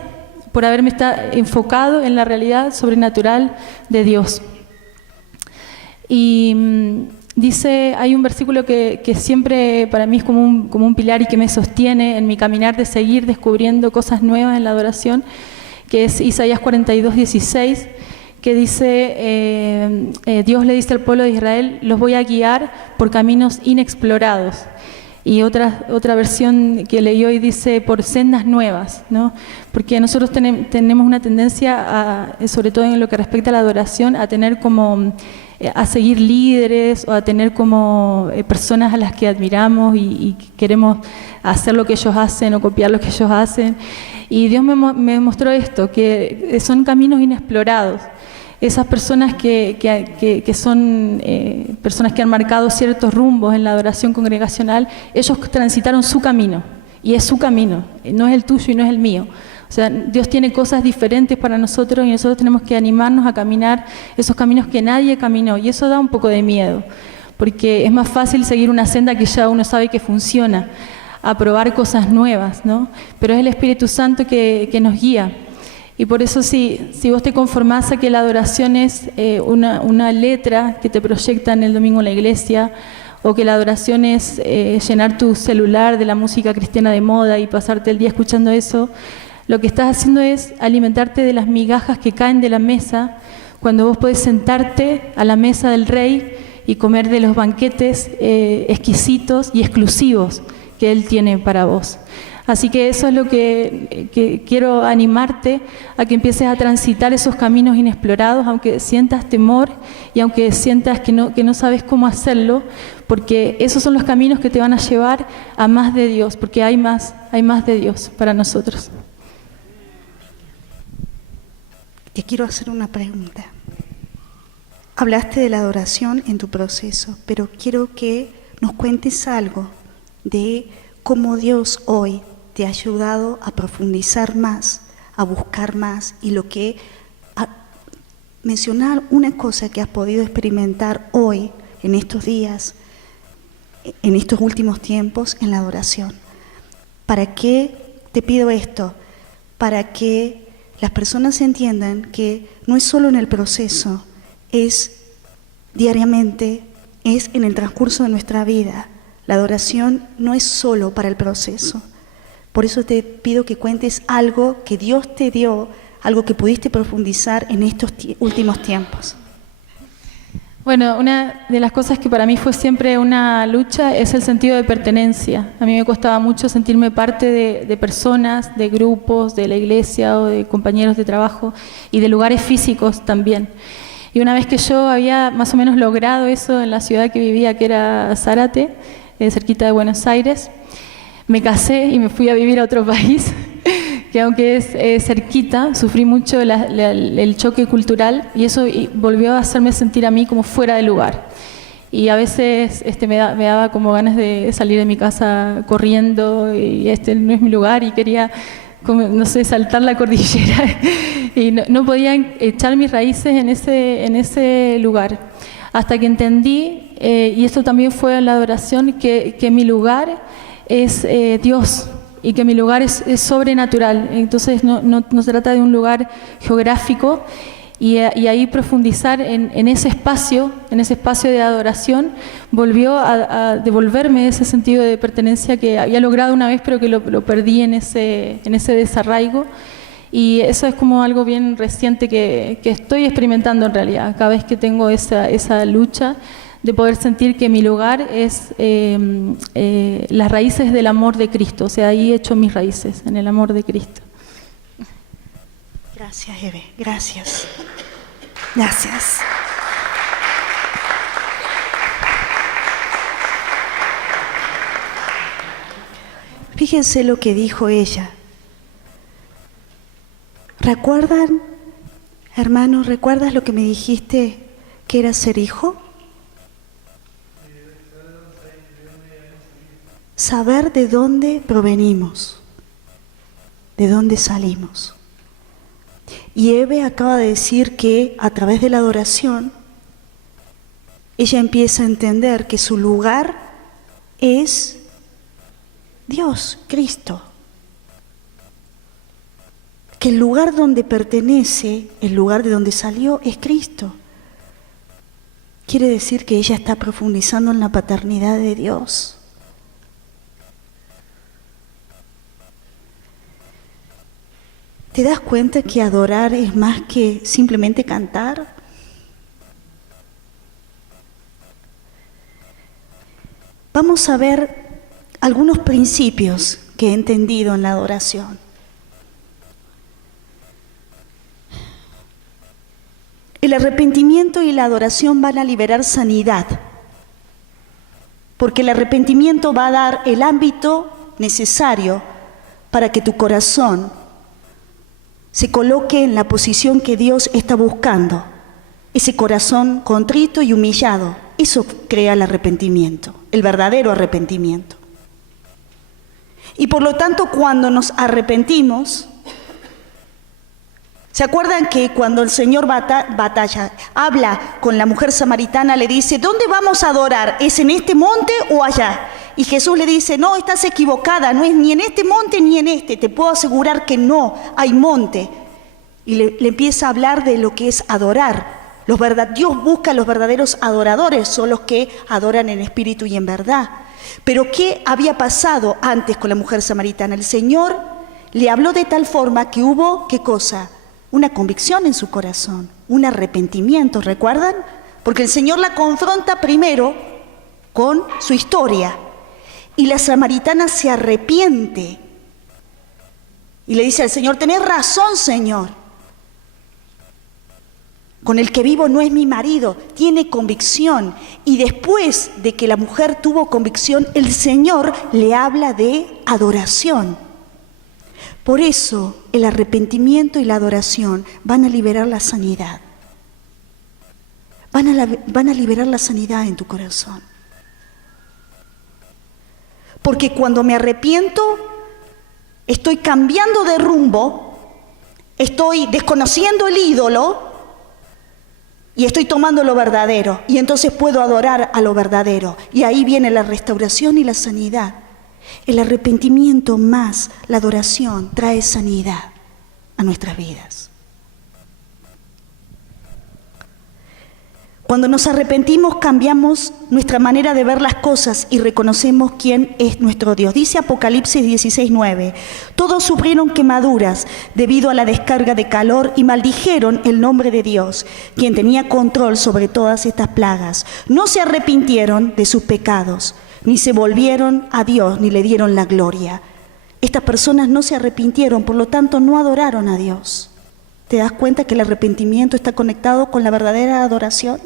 por haberme enfocado en la realidad sobrenatural de Dios. Y dice, hay un versículo que siempre para mí es como un pilar y que me sostiene en mi caminar de seguir descubriendo cosas nuevas en la adoración, que es Isaías 42:16, que dice, Dios le dice al pueblo de Israel, los voy a guiar por caminos inexplorados. Y otra versión que leí hoy dice, por sendas nuevas, ¿no? Porque nosotros tenemos una tendencia, sobre todo en lo que respecta a la adoración, a tener a seguir líderes o a tener como personas a las que admiramos y queremos hacer lo que ellos hacen o copiar lo que ellos hacen. Y Dios me mostró esto, que son caminos inexplorados. Esas personas que son personas que han marcado ciertos rumbos en la adoración congregacional, ellos transitaron su camino, y es su camino, no es el tuyo y no es el mío. O sea, Dios tiene cosas diferentes para nosotros y nosotros tenemos que animarnos a caminar esos caminos que nadie caminó, y eso da un poco de miedo, porque es más fácil seguir una senda que ya uno sabe que funciona, a probar cosas nuevas, ¿no? Pero es el Espíritu Santo que nos guía. Y por eso si vos te conformás a que la adoración es una letra que te proyecta en el domingo en la iglesia, o que la adoración es llenar tu celular de la música cristiana de moda y pasarte el día escuchando eso, lo que estás haciendo es alimentarte de las migajas que caen de la mesa, cuando vos podés sentarte a la mesa del Rey y comer de los banquetes exquisitos y exclusivos que Él tiene para vos. Así que eso es lo que quiero animarte a que empieces a transitar esos caminos inexplorados, aunque sientas temor y aunque sientas que no sabes cómo hacerlo, porque esos son los caminos que te van a llevar a más de Dios, porque hay más de Dios para nosotros. Te quiero hacer una pregunta. Hablaste de la adoración en tu proceso, pero quiero que nos cuentes algo de cómo Dios hoy te ha ayudado a profundizar más, a buscar más, y mencionar una cosa que has podido experimentar hoy en estos días, en estos últimos tiempos, en la adoración. ¿Para qué te pido esto? Para que las personas entiendan que no es solo en el proceso, es diariamente, es en el transcurso de nuestra vida. La adoración no es solo para el proceso. Por eso te pido que cuentes algo que Dios te dio, algo que pudiste profundizar en estos últimos tiempos. Bueno, una de las cosas que para mí fue siempre una lucha es el sentido de pertenencia. A mí me costaba mucho sentirme parte de personas, de grupos, de la iglesia o de compañeros de trabajo y de lugares físicos también. Y una vez que yo había más o menos logrado eso en la ciudad que vivía, que era Zárate, cerquita de Buenos Aires, me casé y me fui a vivir a otro país, que aunque es cerquita, sufrí mucho el choque cultural y eso volvió a hacerme sentir a mí como fuera de lugar. Y a veces me daba como ganas de salir de mi casa corriendo y este no es mi lugar y quería, como, no sé, saltar la cordillera y no podía echar mis raíces en ese lugar. Hasta que entendí, y esto también fue en la adoración, que mi lugar es Dios y que mi lugar es sobrenatural. Entonces no se trata de un lugar geográfico y ahí profundizar en ese espacio de adoración volvió a devolverme ese sentido de pertenencia que había logrado una vez pero que lo perdí en ese desarraigo. Y eso es como algo bien reciente que estoy experimentando en realidad, cada vez que tengo esa lucha de poder sentir que mi lugar es las raíces del amor de Cristo, o sea, ahí he hecho mis raíces, en el amor de Cristo. Gracias, Eve, gracias. Gracias. Fíjense lo que dijo ella. ¿Recuerdan, hermanos, recuerdas lo que me dijiste que era ser hijo? Saber de dónde provenimos, de dónde salimos. Y Eve acaba de decir que a través de la adoración, ella empieza a entender que su lugar es Dios, Cristo. Que el lugar donde pertenece, el lugar de donde salió, es Cristo. Quiere decir que ella está profundizando en la paternidad de Dios. ¿Te das cuenta que adorar es más que simplemente cantar? Vamos a ver algunos principios que he entendido en la adoración. El arrepentimiento y la adoración van a liberar sanidad, porque el arrepentimiento va a dar el ámbito necesario para que tu corazón se coloque en la posición que Dios está buscando, ese corazón contrito y humillado. Eso crea el arrepentimiento, el verdadero arrepentimiento. Y por lo tanto, cuando nos arrepentimos, ¿se acuerdan que cuando el Señor habla con la mujer samaritana, le dice, ¿dónde vamos a adorar? ¿Es en este monte o allá? Y Jesús le dice, no, estás equivocada, no es ni en este monte ni en este, te puedo asegurar que no hay monte. Y le empieza a hablar de lo que es adorar. Dios busca a los verdaderos adoradores, son los que adoran en espíritu y en verdad. Pero ¿qué había pasado antes con la mujer samaritana? El Señor le habló de tal forma que hubo, ¿qué cosa? Una convicción en su corazón, un arrepentimiento, ¿recuerdan? Porque el Señor la confronta primero con su historia. Y la samaritana se arrepiente. Y le dice al Señor, tenés razón, Señor. Con el que vivo no es mi marido, tiene convicción. Y después de que la mujer tuvo convicción, el Señor le habla de adoración. Por eso el arrepentimiento y la adoración van a liberar la sanidad. Van a liberar la sanidad en tu corazón. Porque cuando me arrepiento, estoy cambiando de rumbo, estoy desconociendo el ídolo y estoy tomando lo verdadero, y entonces puedo adorar a lo verdadero. Y ahí viene la restauración y la sanidad. El arrepentimiento más la adoración trae sanidad a nuestras vidas. Cuando nos arrepentimos, cambiamos nuestra manera de ver las cosas y reconocemos quién es nuestro Dios. Dice Apocalipsis 16:9, todos sufrieron quemaduras debido a la descarga de calor y maldijeron el nombre de Dios, quien tenía control sobre todas estas plagas. No se arrepintieron de sus pecados, ni se volvieron a Dios, ni le dieron la gloria. Estas personas no se arrepintieron, por lo tanto no adoraron a Dios. ¿Te das cuenta que el arrepentimiento está conectado con la verdadera adoración?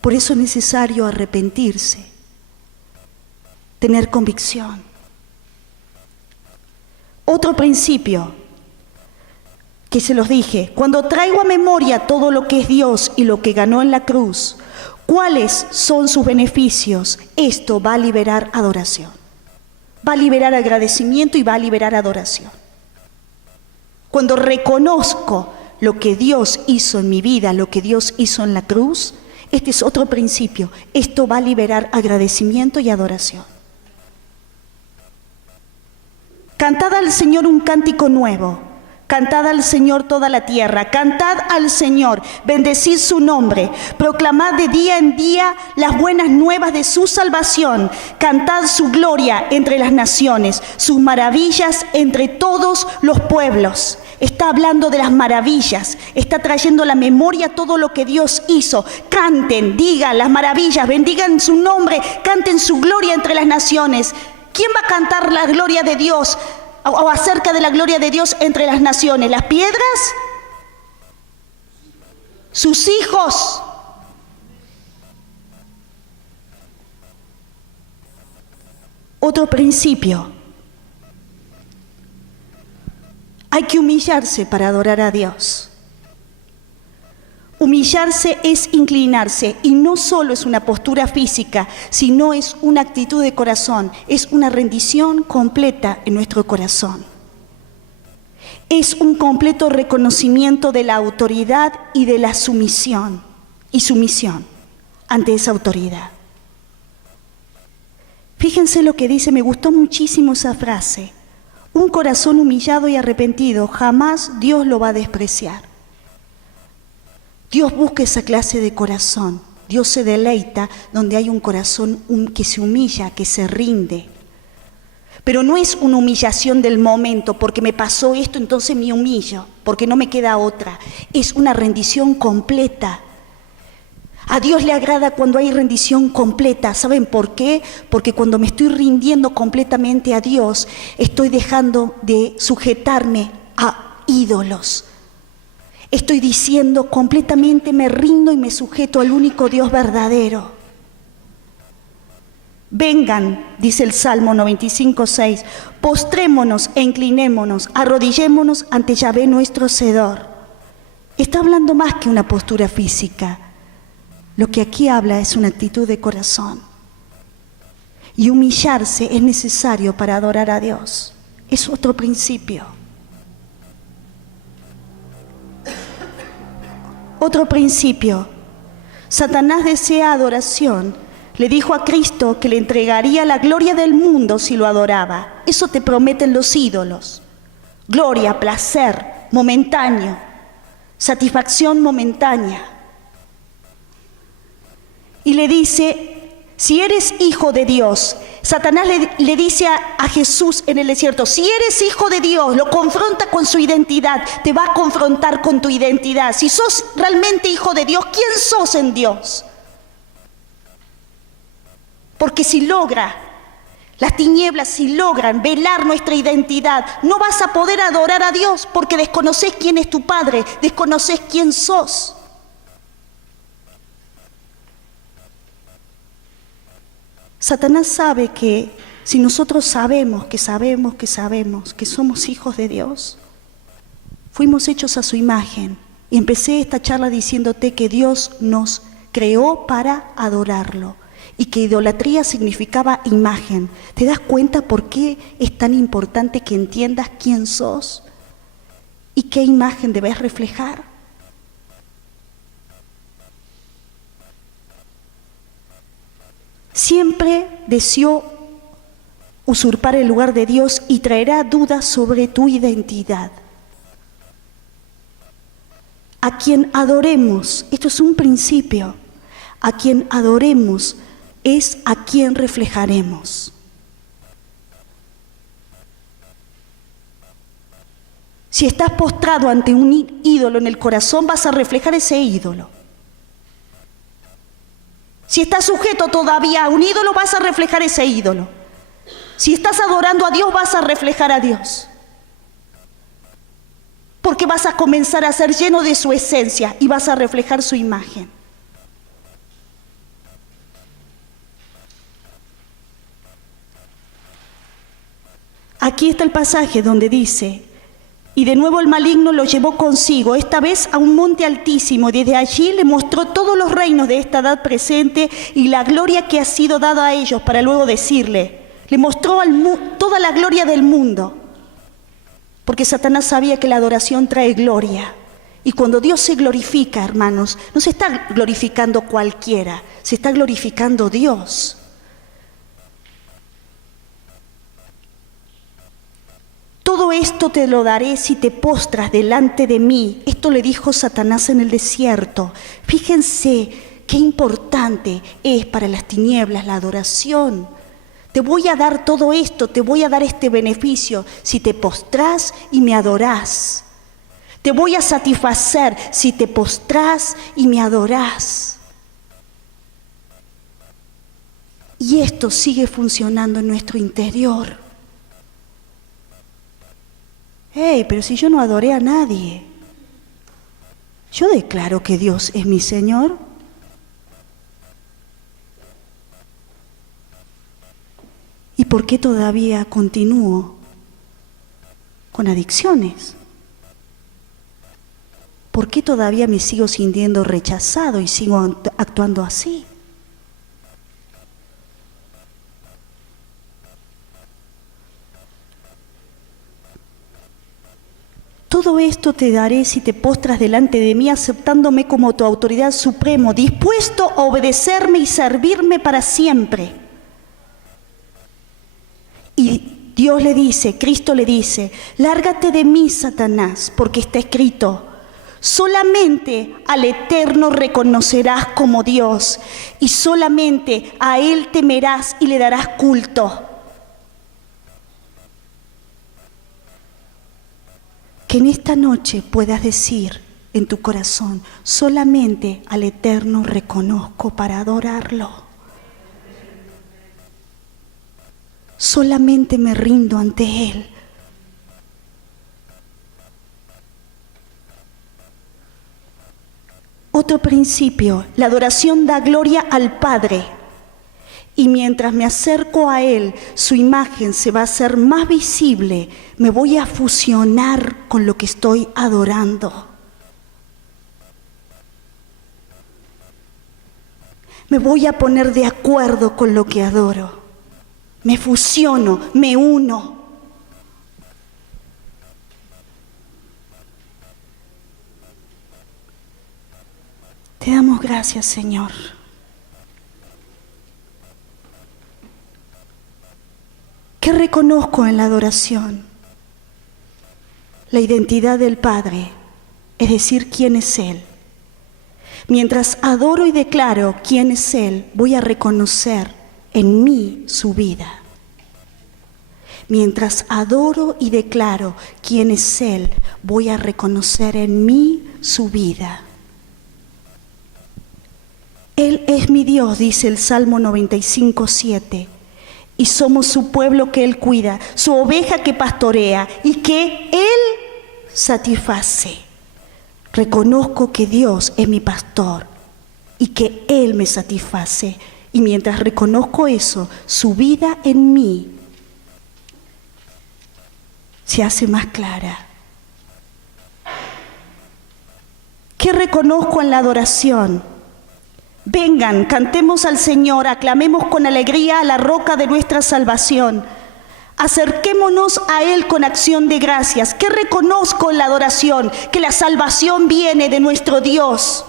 Por eso es necesario arrepentirse, tener convicción. Otro principio que se los dije, cuando traigo a memoria todo lo que es Dios y lo que ganó en la cruz, ¿cuáles son sus beneficios? Esto va a liberar adoración, va a liberar agradecimiento y va a liberar adoración. Cuando reconozco lo que Dios hizo en mi vida, lo que Dios hizo en la cruz, este es otro principio. Esto va a liberar agradecimiento y adoración. Cantad al Señor un cántico nuevo. Cantad al Señor toda la tierra. Cantad al Señor. Bendecid su nombre. Proclamad de día en día las buenas nuevas de su salvación. Cantad su gloria entre las naciones, sus maravillas entre todos los pueblos. Está hablando de las maravillas, está trayendo a la memoria todo lo que Dios hizo. Canten, digan las maravillas, bendigan su nombre, canten su gloria entre las naciones. ¿Quién va a cantar la gloria de Dios o acerca de la gloria de Dios entre las naciones? ¿Las piedras? ¿Sus hijos? Otro principio. Hay que humillarse para adorar a Dios. Humillarse es inclinarse y no solo es una postura física, sino es una actitud de corazón, es una rendición completa en nuestro corazón. Es un completo reconocimiento de la autoridad y de la sumisión ante esa autoridad. Fíjense lo que dice, me gustó muchísimo esa frase. Un corazón humillado y arrepentido, jamás Dios lo va a despreciar. Dios busca esa clase de corazón. Dios se deleita donde hay un corazón que se humilla, que se rinde. Pero no es una humillación del momento, porque me pasó esto, entonces me humillo, porque no me queda otra. Es una rendición completa. A Dios le agrada cuando hay rendición completa. ¿Saben por qué? Porque cuando me estoy rindiendo completamente a Dios, estoy dejando de sujetarme a ídolos. Estoy diciendo completamente me rindo y me sujeto al único Dios verdadero. Vengan, dice el Salmo 95:6, postrémonos e inclinémonos, arrodillémonos ante Yahvé nuestro Hacedor. Está hablando más que una postura física. Lo que aquí habla es una actitud de corazón. Y humillarse es necesario para adorar a Dios. Es otro principio. Otro principio. Satanás desea adoración. Le dijo a Cristo que le entregaría la gloria del mundo si lo adoraba. Eso te prometen los ídolos. Gloria, placer, momentáneo, satisfacción momentánea. Y le dice, si eres hijo de Dios, Satanás le dice a Jesús en el desierto, si eres hijo de Dios, lo confronta con su identidad, te va a confrontar con tu identidad. Si sos realmente hijo de Dios, ¿quién sos en Dios? Porque si las tinieblas si logran velar nuestra identidad, no vas a poder adorar a Dios porque desconoces quién es tu Padre, desconoces quién sos. Satanás sabe que si nosotros sabemos que somos hijos de Dios, fuimos hechos a su imagen. Y empecé esta charla diciéndote que Dios nos creó para adorarlo y que idolatría significaba imagen. ¿Te das cuenta por qué es tan importante que entiendas quién sos y qué imagen debes reflejar? siempre deseó usurpar el lugar de Dios y traerá dudas sobre tu identidad. A quien adoremos, esto es un principio, a quien adoremos es a quien reflejaremos. Si estás postrado ante un ídolo en el corazón, vas a reflejar ese ídolo. Si estás sujeto todavía a un ídolo, vas a reflejar ese ídolo. Si estás adorando a Dios, vas a reflejar a Dios. Porque vas a comenzar a ser lleno de su esencia y vas a reflejar su imagen. Aquí está el pasaje donde dice: y de nuevo el maligno lo llevó consigo, esta vez a un monte altísimo, y desde allí le mostró todos los reinos de esta edad presente y la gloria que ha sido dada a ellos, para luego decirle, le mostró toda la gloria del mundo, porque Satanás sabía que la adoración trae gloria. Y cuando Dios se glorifica, hermanos, no se está glorificando cualquiera, se está glorificando Dios. Todo esto te lo daré si te postras delante de mí. Esto le dijo Satanás en el desierto. Fíjense qué importante es para las tinieblas la adoración. Te voy a dar todo esto, te voy a dar este beneficio si te postrás y me adorás. Te voy a satisfacer si te postrás y me adorás. Y esto sigue funcionando en nuestro interior. Pero si yo no adoré a nadie, yo declaro que Dios es mi Señor. ¿Y por qué todavía continúo con adicciones? ¿Por qué todavía me sigo sintiendo rechazado y sigo actuando así? Todo esto te daré si te postras delante de mí, aceptándome como tu autoridad supremo, dispuesto a obedecerme y servirme para siempre. Y Dios le dice, Cristo le dice, lárgate de mí, Satanás, porque está escrito, solamente al Eterno reconocerás como Dios, y solamente a Él temerás y le darás culto. Que en esta noche puedas decir en tu corazón, solamente al Eterno reconozco para adorarlo. Solamente me rindo ante Él. Otro principio, la adoración da gloria al Padre. Y mientras me acerco a Él, su imagen se va a hacer más visible. Me voy a fusionar con lo que estoy adorando. Me voy a poner de acuerdo con lo que adoro. Me fusiono, me uno. Te damos gracias, Señor. ¿Qué reconozco en la adoración? La identidad del Padre, es decir, quién es Él. Mientras adoro y declaro quién es Él, voy a reconocer en mí su vida. Mientras adoro y declaro quién es Él, voy a reconocer en mí su vida. Él es mi Dios, dice el Salmo 95:7. Y somos su pueblo que Él cuida, su oveja que pastorea y que Él satisface. Reconozco que Dios es mi pastor y que Él me satisface. Y mientras reconozco eso, su vida en mí se hace más clara. ¿Qué reconozco en la adoración? Vengan, cantemos al Señor, aclamemos con alegría a la roca de nuestra salvación. Acerquémonos a Él con acción de gracias. ¿Qué reconozco en la adoración? Que la salvación viene de nuestro Dios.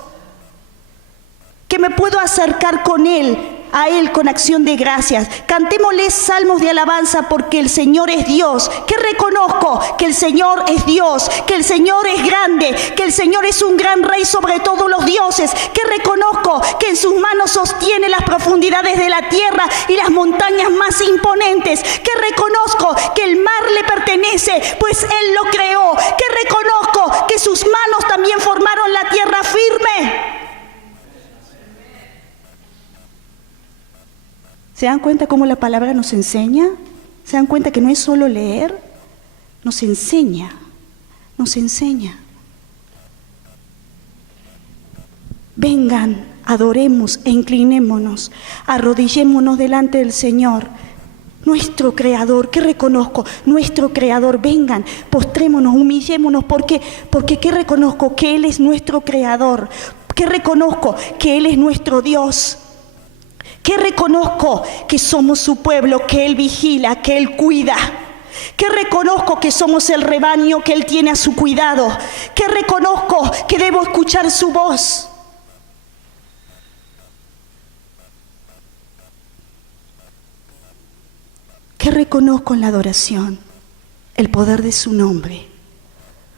Que me puedo acercar con Él a Él con acción de gracias. Cantémosle salmos de alabanza porque el Señor es Dios. Que reconozco que el Señor es Dios, que el Señor es grande, que el Señor es un gran rey sobre todos los dioses. Que reconozco que en sus manos sostiene las profundidades de la tierra y las montañas más imponentes. Que reconozco que el mar le pertenece, pues Él lo creó. Que reconozco que sus manos también formaron la tierra firme. ¿Se dan cuenta cómo la palabra nos enseña? ¿Se dan cuenta que no es solo leer? Nos enseña, nos enseña. Vengan, adoremos e inclinémonos, arrodillémonos delante del Señor, nuestro Creador. ¿Qué reconozco? Nuestro Creador. Vengan, postrémonos, humillémonos, porque ¿qué reconozco? Que Él es nuestro Creador. ¿Qué reconozco? Que Él es nuestro Dios. Que reconozco que somos su pueblo, que Él vigila, que Él cuida. Que reconozco que somos el rebaño que Él tiene a su cuidado. Que reconozco que debo escuchar su voz. Que reconozco en la adoración el poder de su nombre.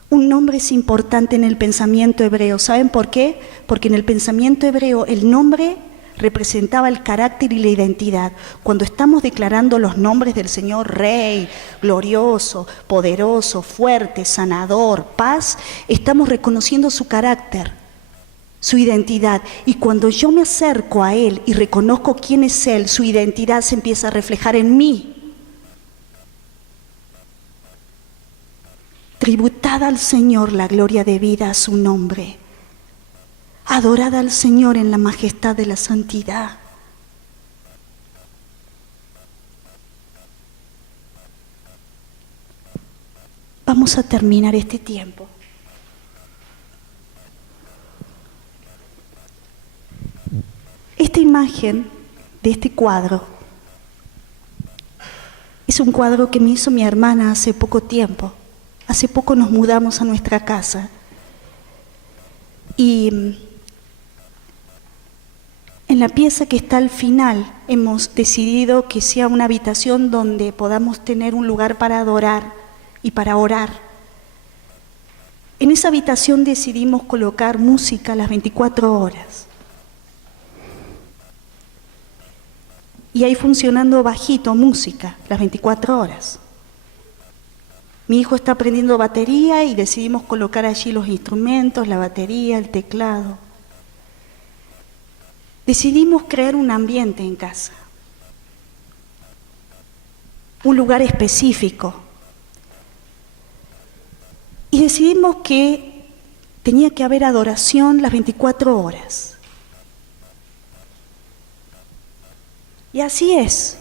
Un nombre es importante en el pensamiento hebreo. ¿Saben por qué? Porque en el pensamiento hebreo el nombre representaba el carácter y la identidad. Cuando estamos declarando los nombres del Señor, Rey, glorioso, poderoso, fuerte, sanador, paz, estamos reconociendo su carácter, su identidad. Y cuando yo me acerco a Él y reconozco quién es Él, su identidad se empieza a reflejar en mí. Tributad al Señor la gloria debida a su nombre. Adorad al Señor en la majestad de la santidad. Vamos a terminar este tiempo. Esta imagen de este cuadro es un cuadro que me hizo mi hermana hace poco tiempo. Hace poco nos mudamos a nuestra casa y en la pieza que está al final hemos decidido que sea una habitación donde podamos tener un lugar para adorar y para orar. En esa habitación decidimos colocar música las 24 horas. Y ahí funcionando bajito música las 24 horas. Mi hijo está aprendiendo batería y decidimos colocar allí los instrumentos, la batería, el teclado. Decidimos crear un ambiente en casa, un lugar específico. Y decidimos que tenía que haber adoración las 24 horas. Y así es.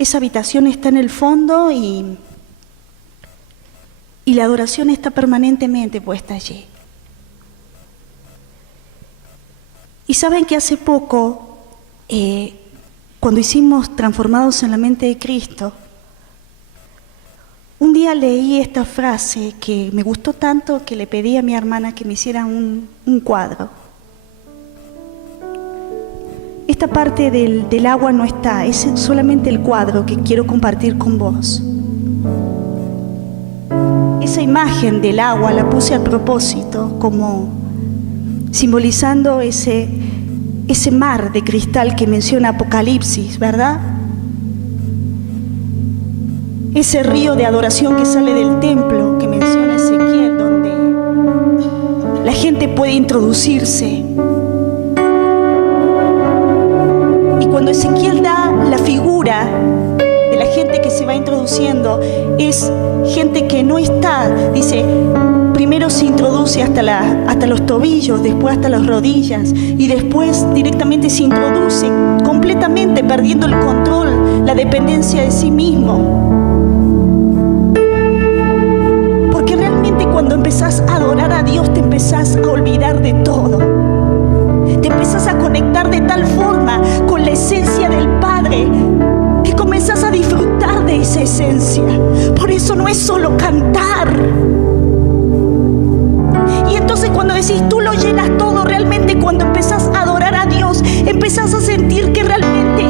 Esa habitación está en el fondo y la adoración está permanentemente puesta allí. Y saben que hace poco, cuando hicimos Transformados en la Mente de Cristo, un día leí esta frase que me gustó tanto que le pedí a mi hermana que me hiciera un cuadro. Esta parte del agua no está, es solamente el cuadro que quiero compartir con vos. Esa imagen del agua la puse a propósito como simbolizando ese mar de cristal que menciona Apocalipsis, ¿verdad? Ese río de adoración que sale del templo que menciona Ezequiel, donde la gente puede introducirse. Y cuando Ezequiel da la figura de la gente que se va introduciendo, es gente que no está, dice, primero se introduce hasta los tobillos, después hasta las rodillas y después directamente se introduce completamente perdiendo el control, la dependencia de sí mismo. Porque realmente cuando empezás a adorar a Dios te empezás a olvidar de todo. Te empezás a conectar de tal forma con la esencia del Padre que comenzás a disfrutar de esa esencia. Por eso no es solo cantar. Y entonces cuando decís tú lo llenas todo, realmente cuando empezás a adorar a Dios, empezás a sentir que realmente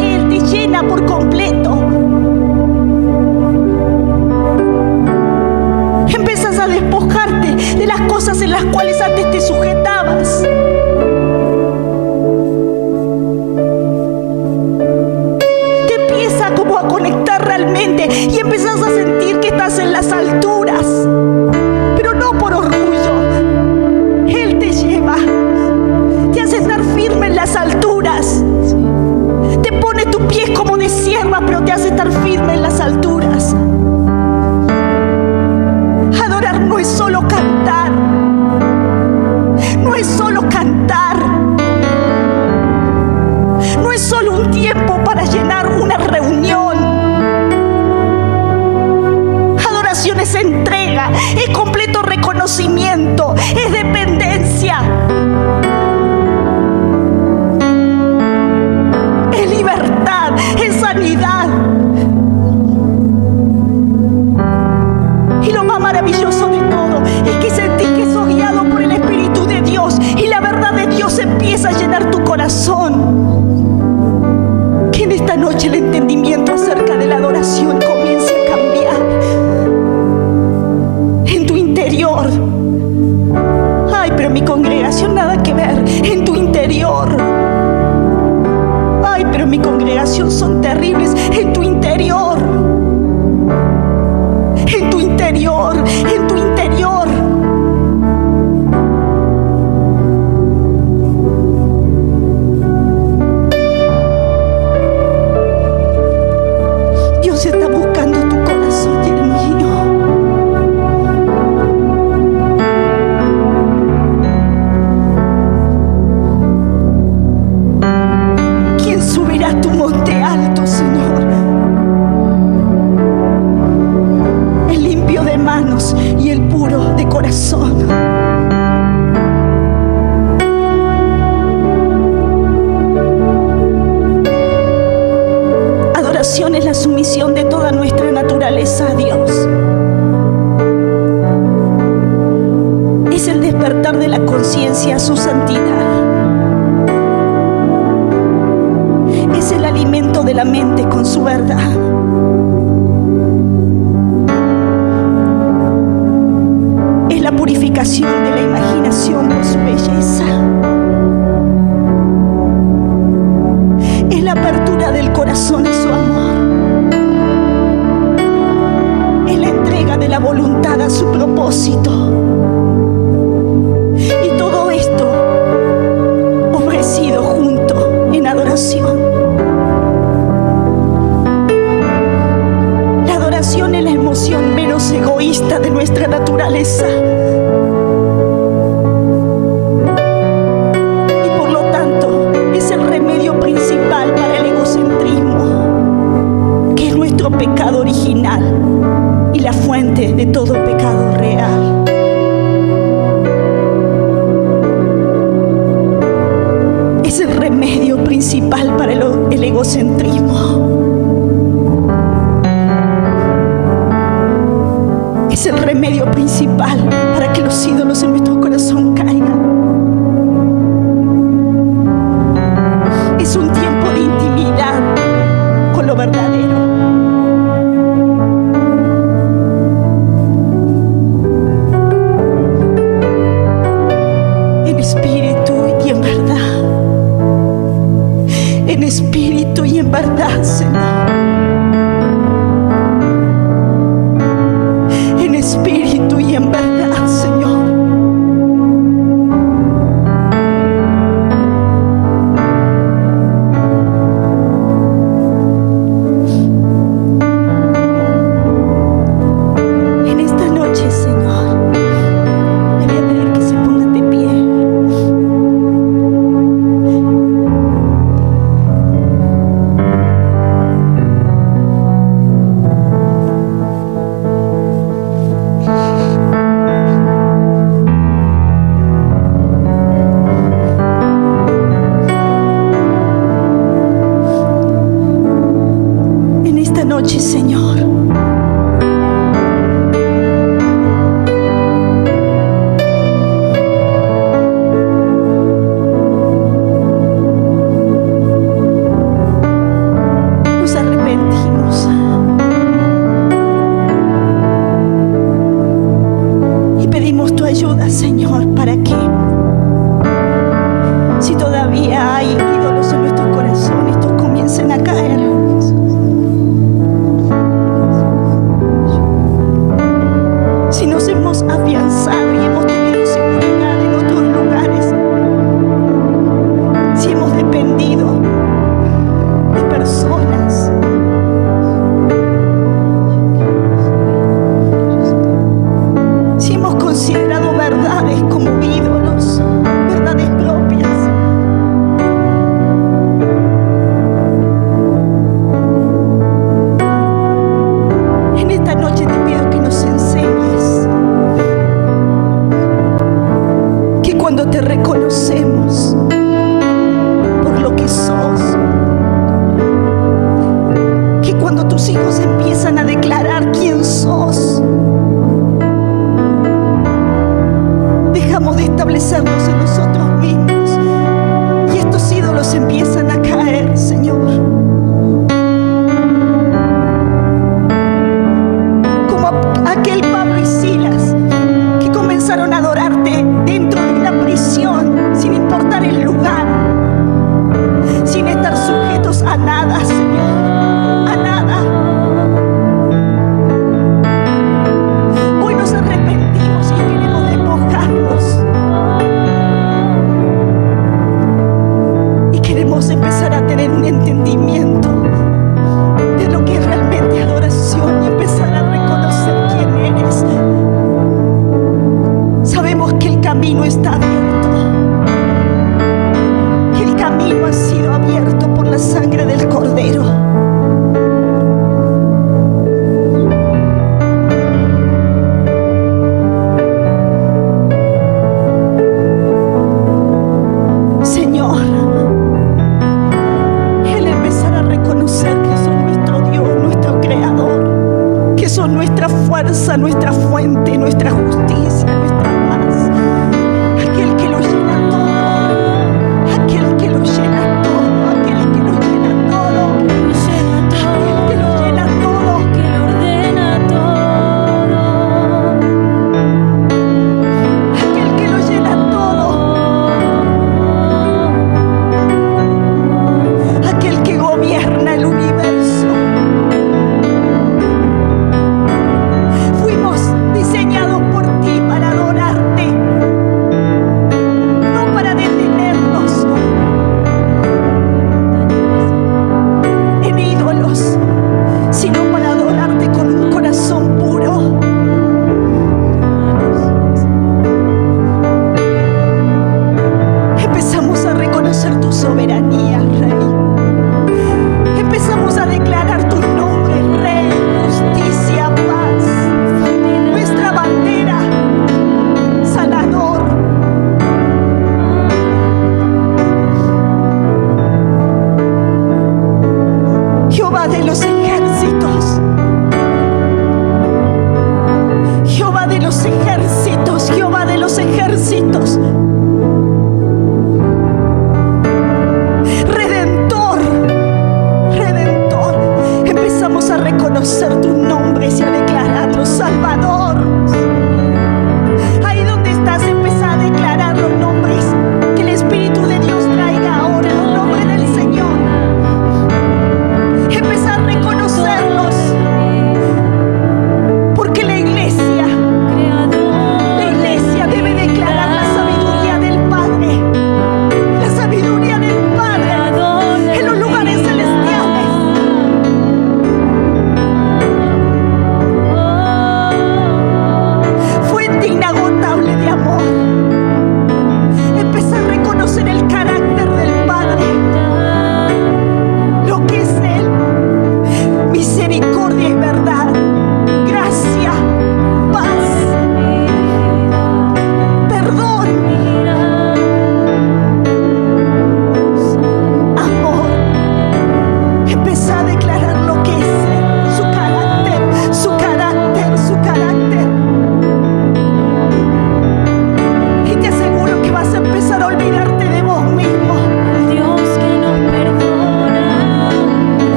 sujetabas. Te empieza como a conectar realmente y empezás a sentir que estás en las alturas, pero no por orgullo. Él te lleva, te hace estar firme en las alturas. Te pone tus pies como de sierra, pero te hace estar firme en las alturas. Adorar no es solo cantar, no es solo cantar, no es solo un tiempo para llenar una reunión. Adoración es entrega, es completo reconocimiento, es dependencia, es libertad, es sanidad. Y lo más maravilloso de todo es que sentís que sos guiado por el Espíritu de Dios y la verdad de Dios empieza a llenar tu corazón. Que en esta noche el entendimiento acerca de la adoración comience a cambiar en tu interior. Ay, pero mi congregación nada que ver. En tu interior. Ay, pero mi congregación son terribles. En tu interior. En tu interior, en tu interior. Dios está buscando tu corazón y el mío. ¿Quién subirá a tu monte alto, Señor? De manos y el puro de corazón. Adoración es la sumisión de toda nuestra naturaleza a Dios. Es el despertar de la conciencia a su santidad. Es el alimento de la mente con su verdad. Purificación de la imaginación por su belleza. Es la apertura del corazón a su amor. Es la entrega de la voluntad a su propósito. Y todo esto ofrecido junto en adoración. La adoración es la emoción menos egoísta de nuestra naturaleza. Pecado original y la fuente de todo pecado real. Es el remedio principal para el egocentrismo. Es el remedio principal para que los ídolos en nuestro corazón caigan. Es un tiempo de intimidad con lo verdadero. En espíritu y en verdad, Señor. En espíritu y en verdad, Señor. En esta noche, Señor, le voy a pedir que se pongan de pie. Noche, Señor, nos arrepentimos y pedimos tu ayuda, Señor, para que reconocemos por lo que sos. Que cuando tus hijos empiezan a declarar quién sos, dejamos de establecernos en nosotros mismos y estos ídolos empiezan a caer, Señor. Como aquel Pablo y Silas que comenzaron a adorarte dentro de una prisión, sin importar el lugar, sin estar sujetos a nada, Señor, a nada. Hoy nos arrepentimos y queremos despojarnos y queremos empezar a tener un entendimiento de lo que es realmente adoración y empezar a reconocer quién eres. Sabemos que el camino está abierto, que el camino ha sido abierto por la sangre del Cordero. Señor, el empezar a reconocer que sos nuestro Dios, nuestro Creador, que sos nuestra fuerza, nuestra fuente, nuestra justicia, nuestra paz, aquel que lo llena todo, aquel que lo llena todo, aquel que lo llena todo, aquel que lo llena todo, que lo ordena todo, aquel que lo llena todo, aquel que gobierna el universo. Fuimos diseñados por ti para adorarte, no para detenernos en ídolos, sino para adorarte con un corazón puro. Empezamos a reconocer tu soberanía, Rey. Empezamos a declarar tus nombres, Rey, justicia, paz, nuestra bandera, sanador. Jehová de los ejércitos, Jehová de los ejércitos, Jehová de los ejércitos, Redentor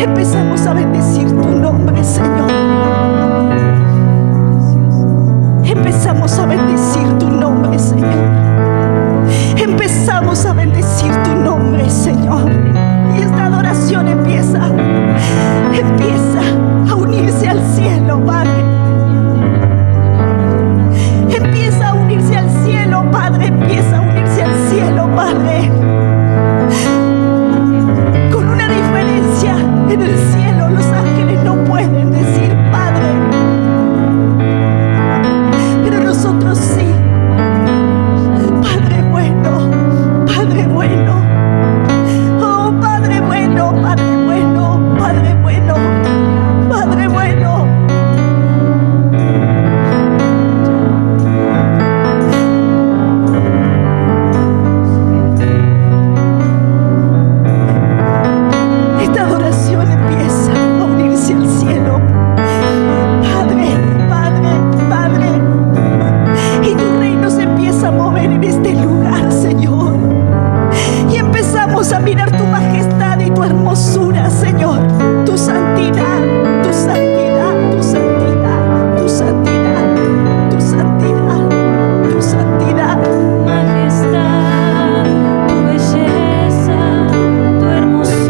Empezamos a bendecir tu nombre, Señor. Empezamos a bendecir tu nombre, Señor. Empezamos a bendecir tu nombre, Señor. Y esta adoración empieza a unirse al cielo, Padre. Empieza a unirse al cielo, Padre. Empieza a unirse al cielo, Padre. Con una diferencia: en el cielo los ángeles no pueden decir Padre, pero nosotros sí. Padre bueno, Padre bueno. Oh, Padre bueno, Padre bueno, Padre bueno, Padre bueno. Esta adoración empieza a unirse al cielo. Padre, Padre, Padre. Y tu reino se empieza a mover en este lugar, Señor. Y empezamos a mirar tu majestad y tu hermosura, Señor. Tu santidad, tu santidad, tu santidad, tu santidad, tu santidad, tu santidad. Majestad, tu belleza, tu hermosura.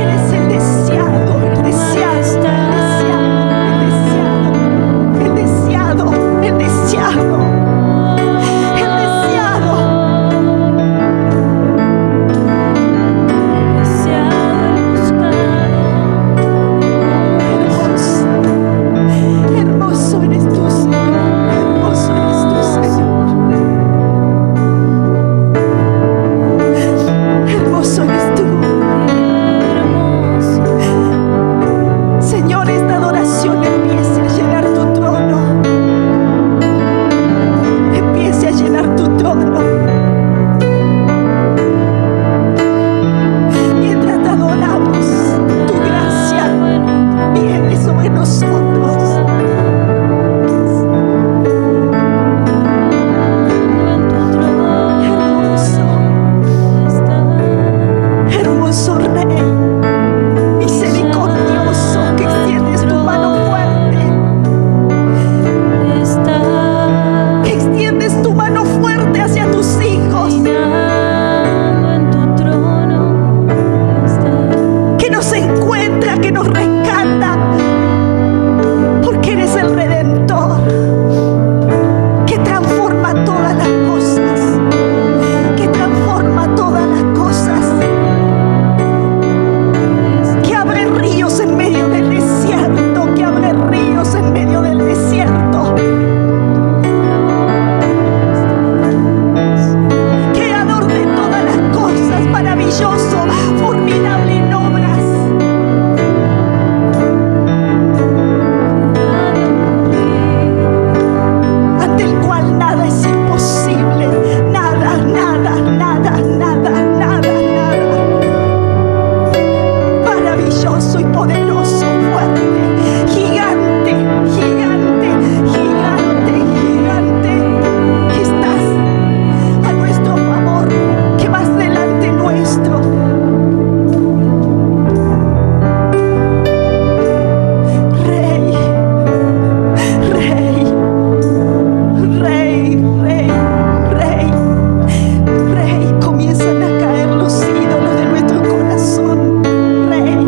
Eres el deseado, el deseado, el deseado, el deseado, el deseado, el deseado. Hermoso eres tú, Señor. Hermoso eres tú, Señor. Hermoso eres tú. Señor, esta adoración empiece a llenar tu trono. Empiece a llenar tu trono. Mientras te adoramos, tu gracia viene sobre nosotros. Hermoso, hermoso Rey, misericordioso, que extiendes tu mano fuerte, que extiendes tu mano fuerte hacia tus hijos, En tu trono que nos encuentra, que nos rescata, porque eres el Redentor, que transforma todas las cosas, que transforma todas las cosas, que abre ríos en medio del desierto, que abre ríos en medio del desierto. Creador de todas las cosas, maravilloso, formidable en obras. Ante el cual nada es imposible, nada, nada, nada, nada, nada, nada. Maravilloso y poderoso, fuerte, gigante, gigante, gigante, gigante, que estás a nuestro favor, que vas delante nuestro. Rey, Rey, Rey, Rey, Rey, Rey. Comienzan a caer los ídolos de nuestro corazón. Rey,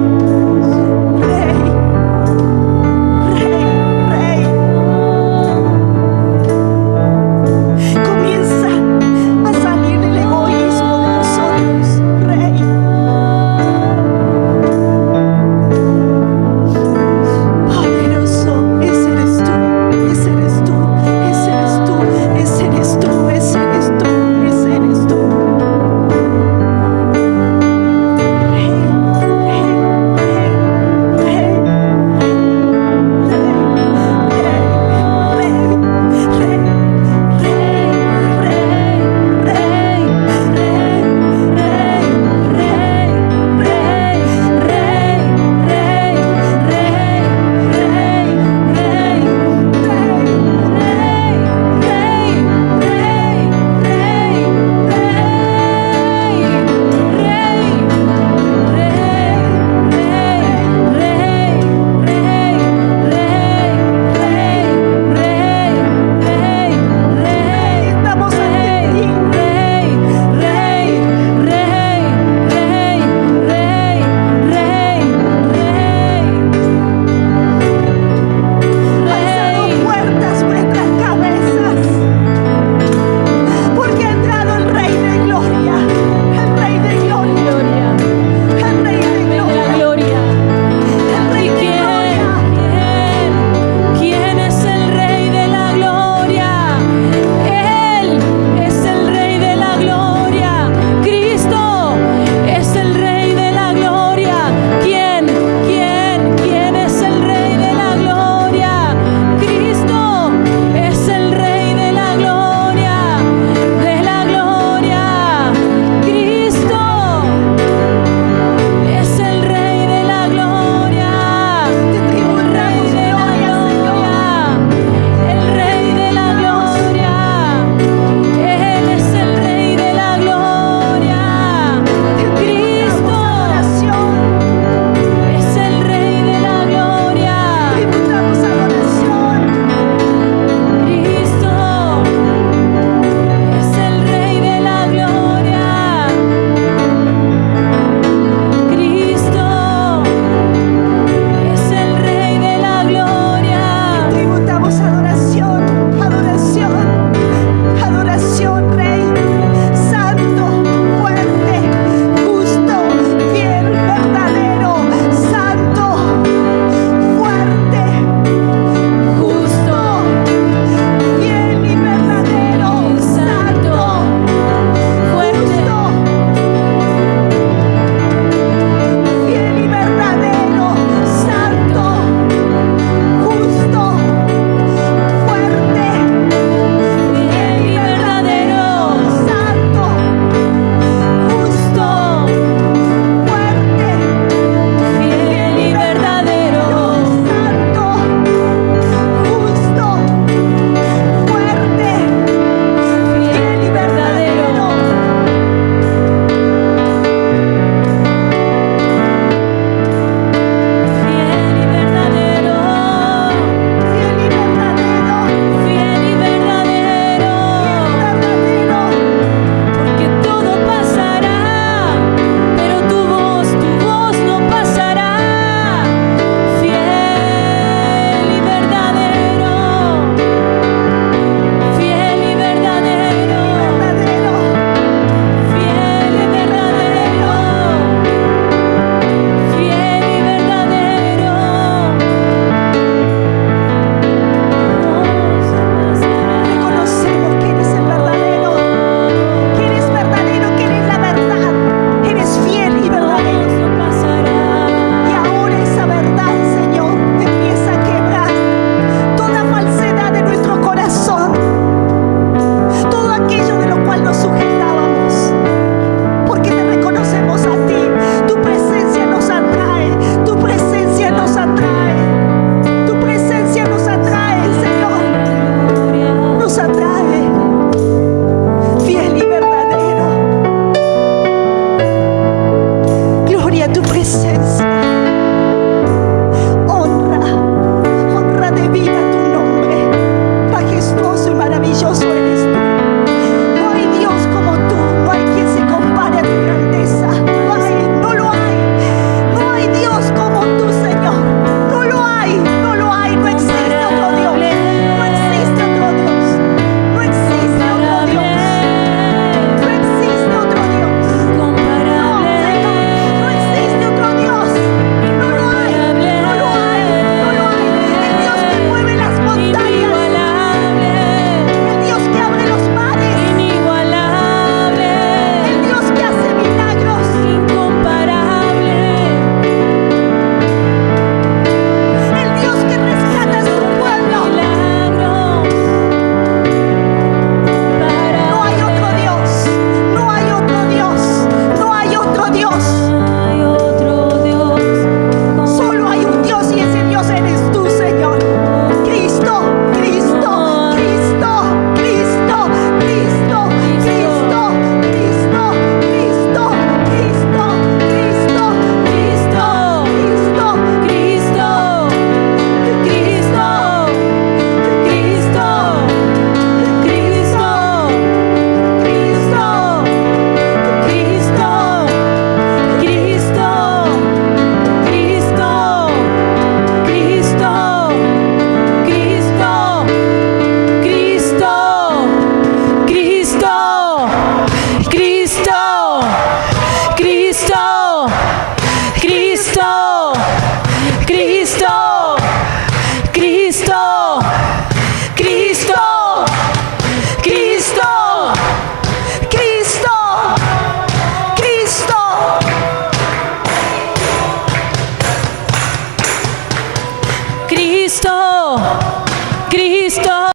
Cristo,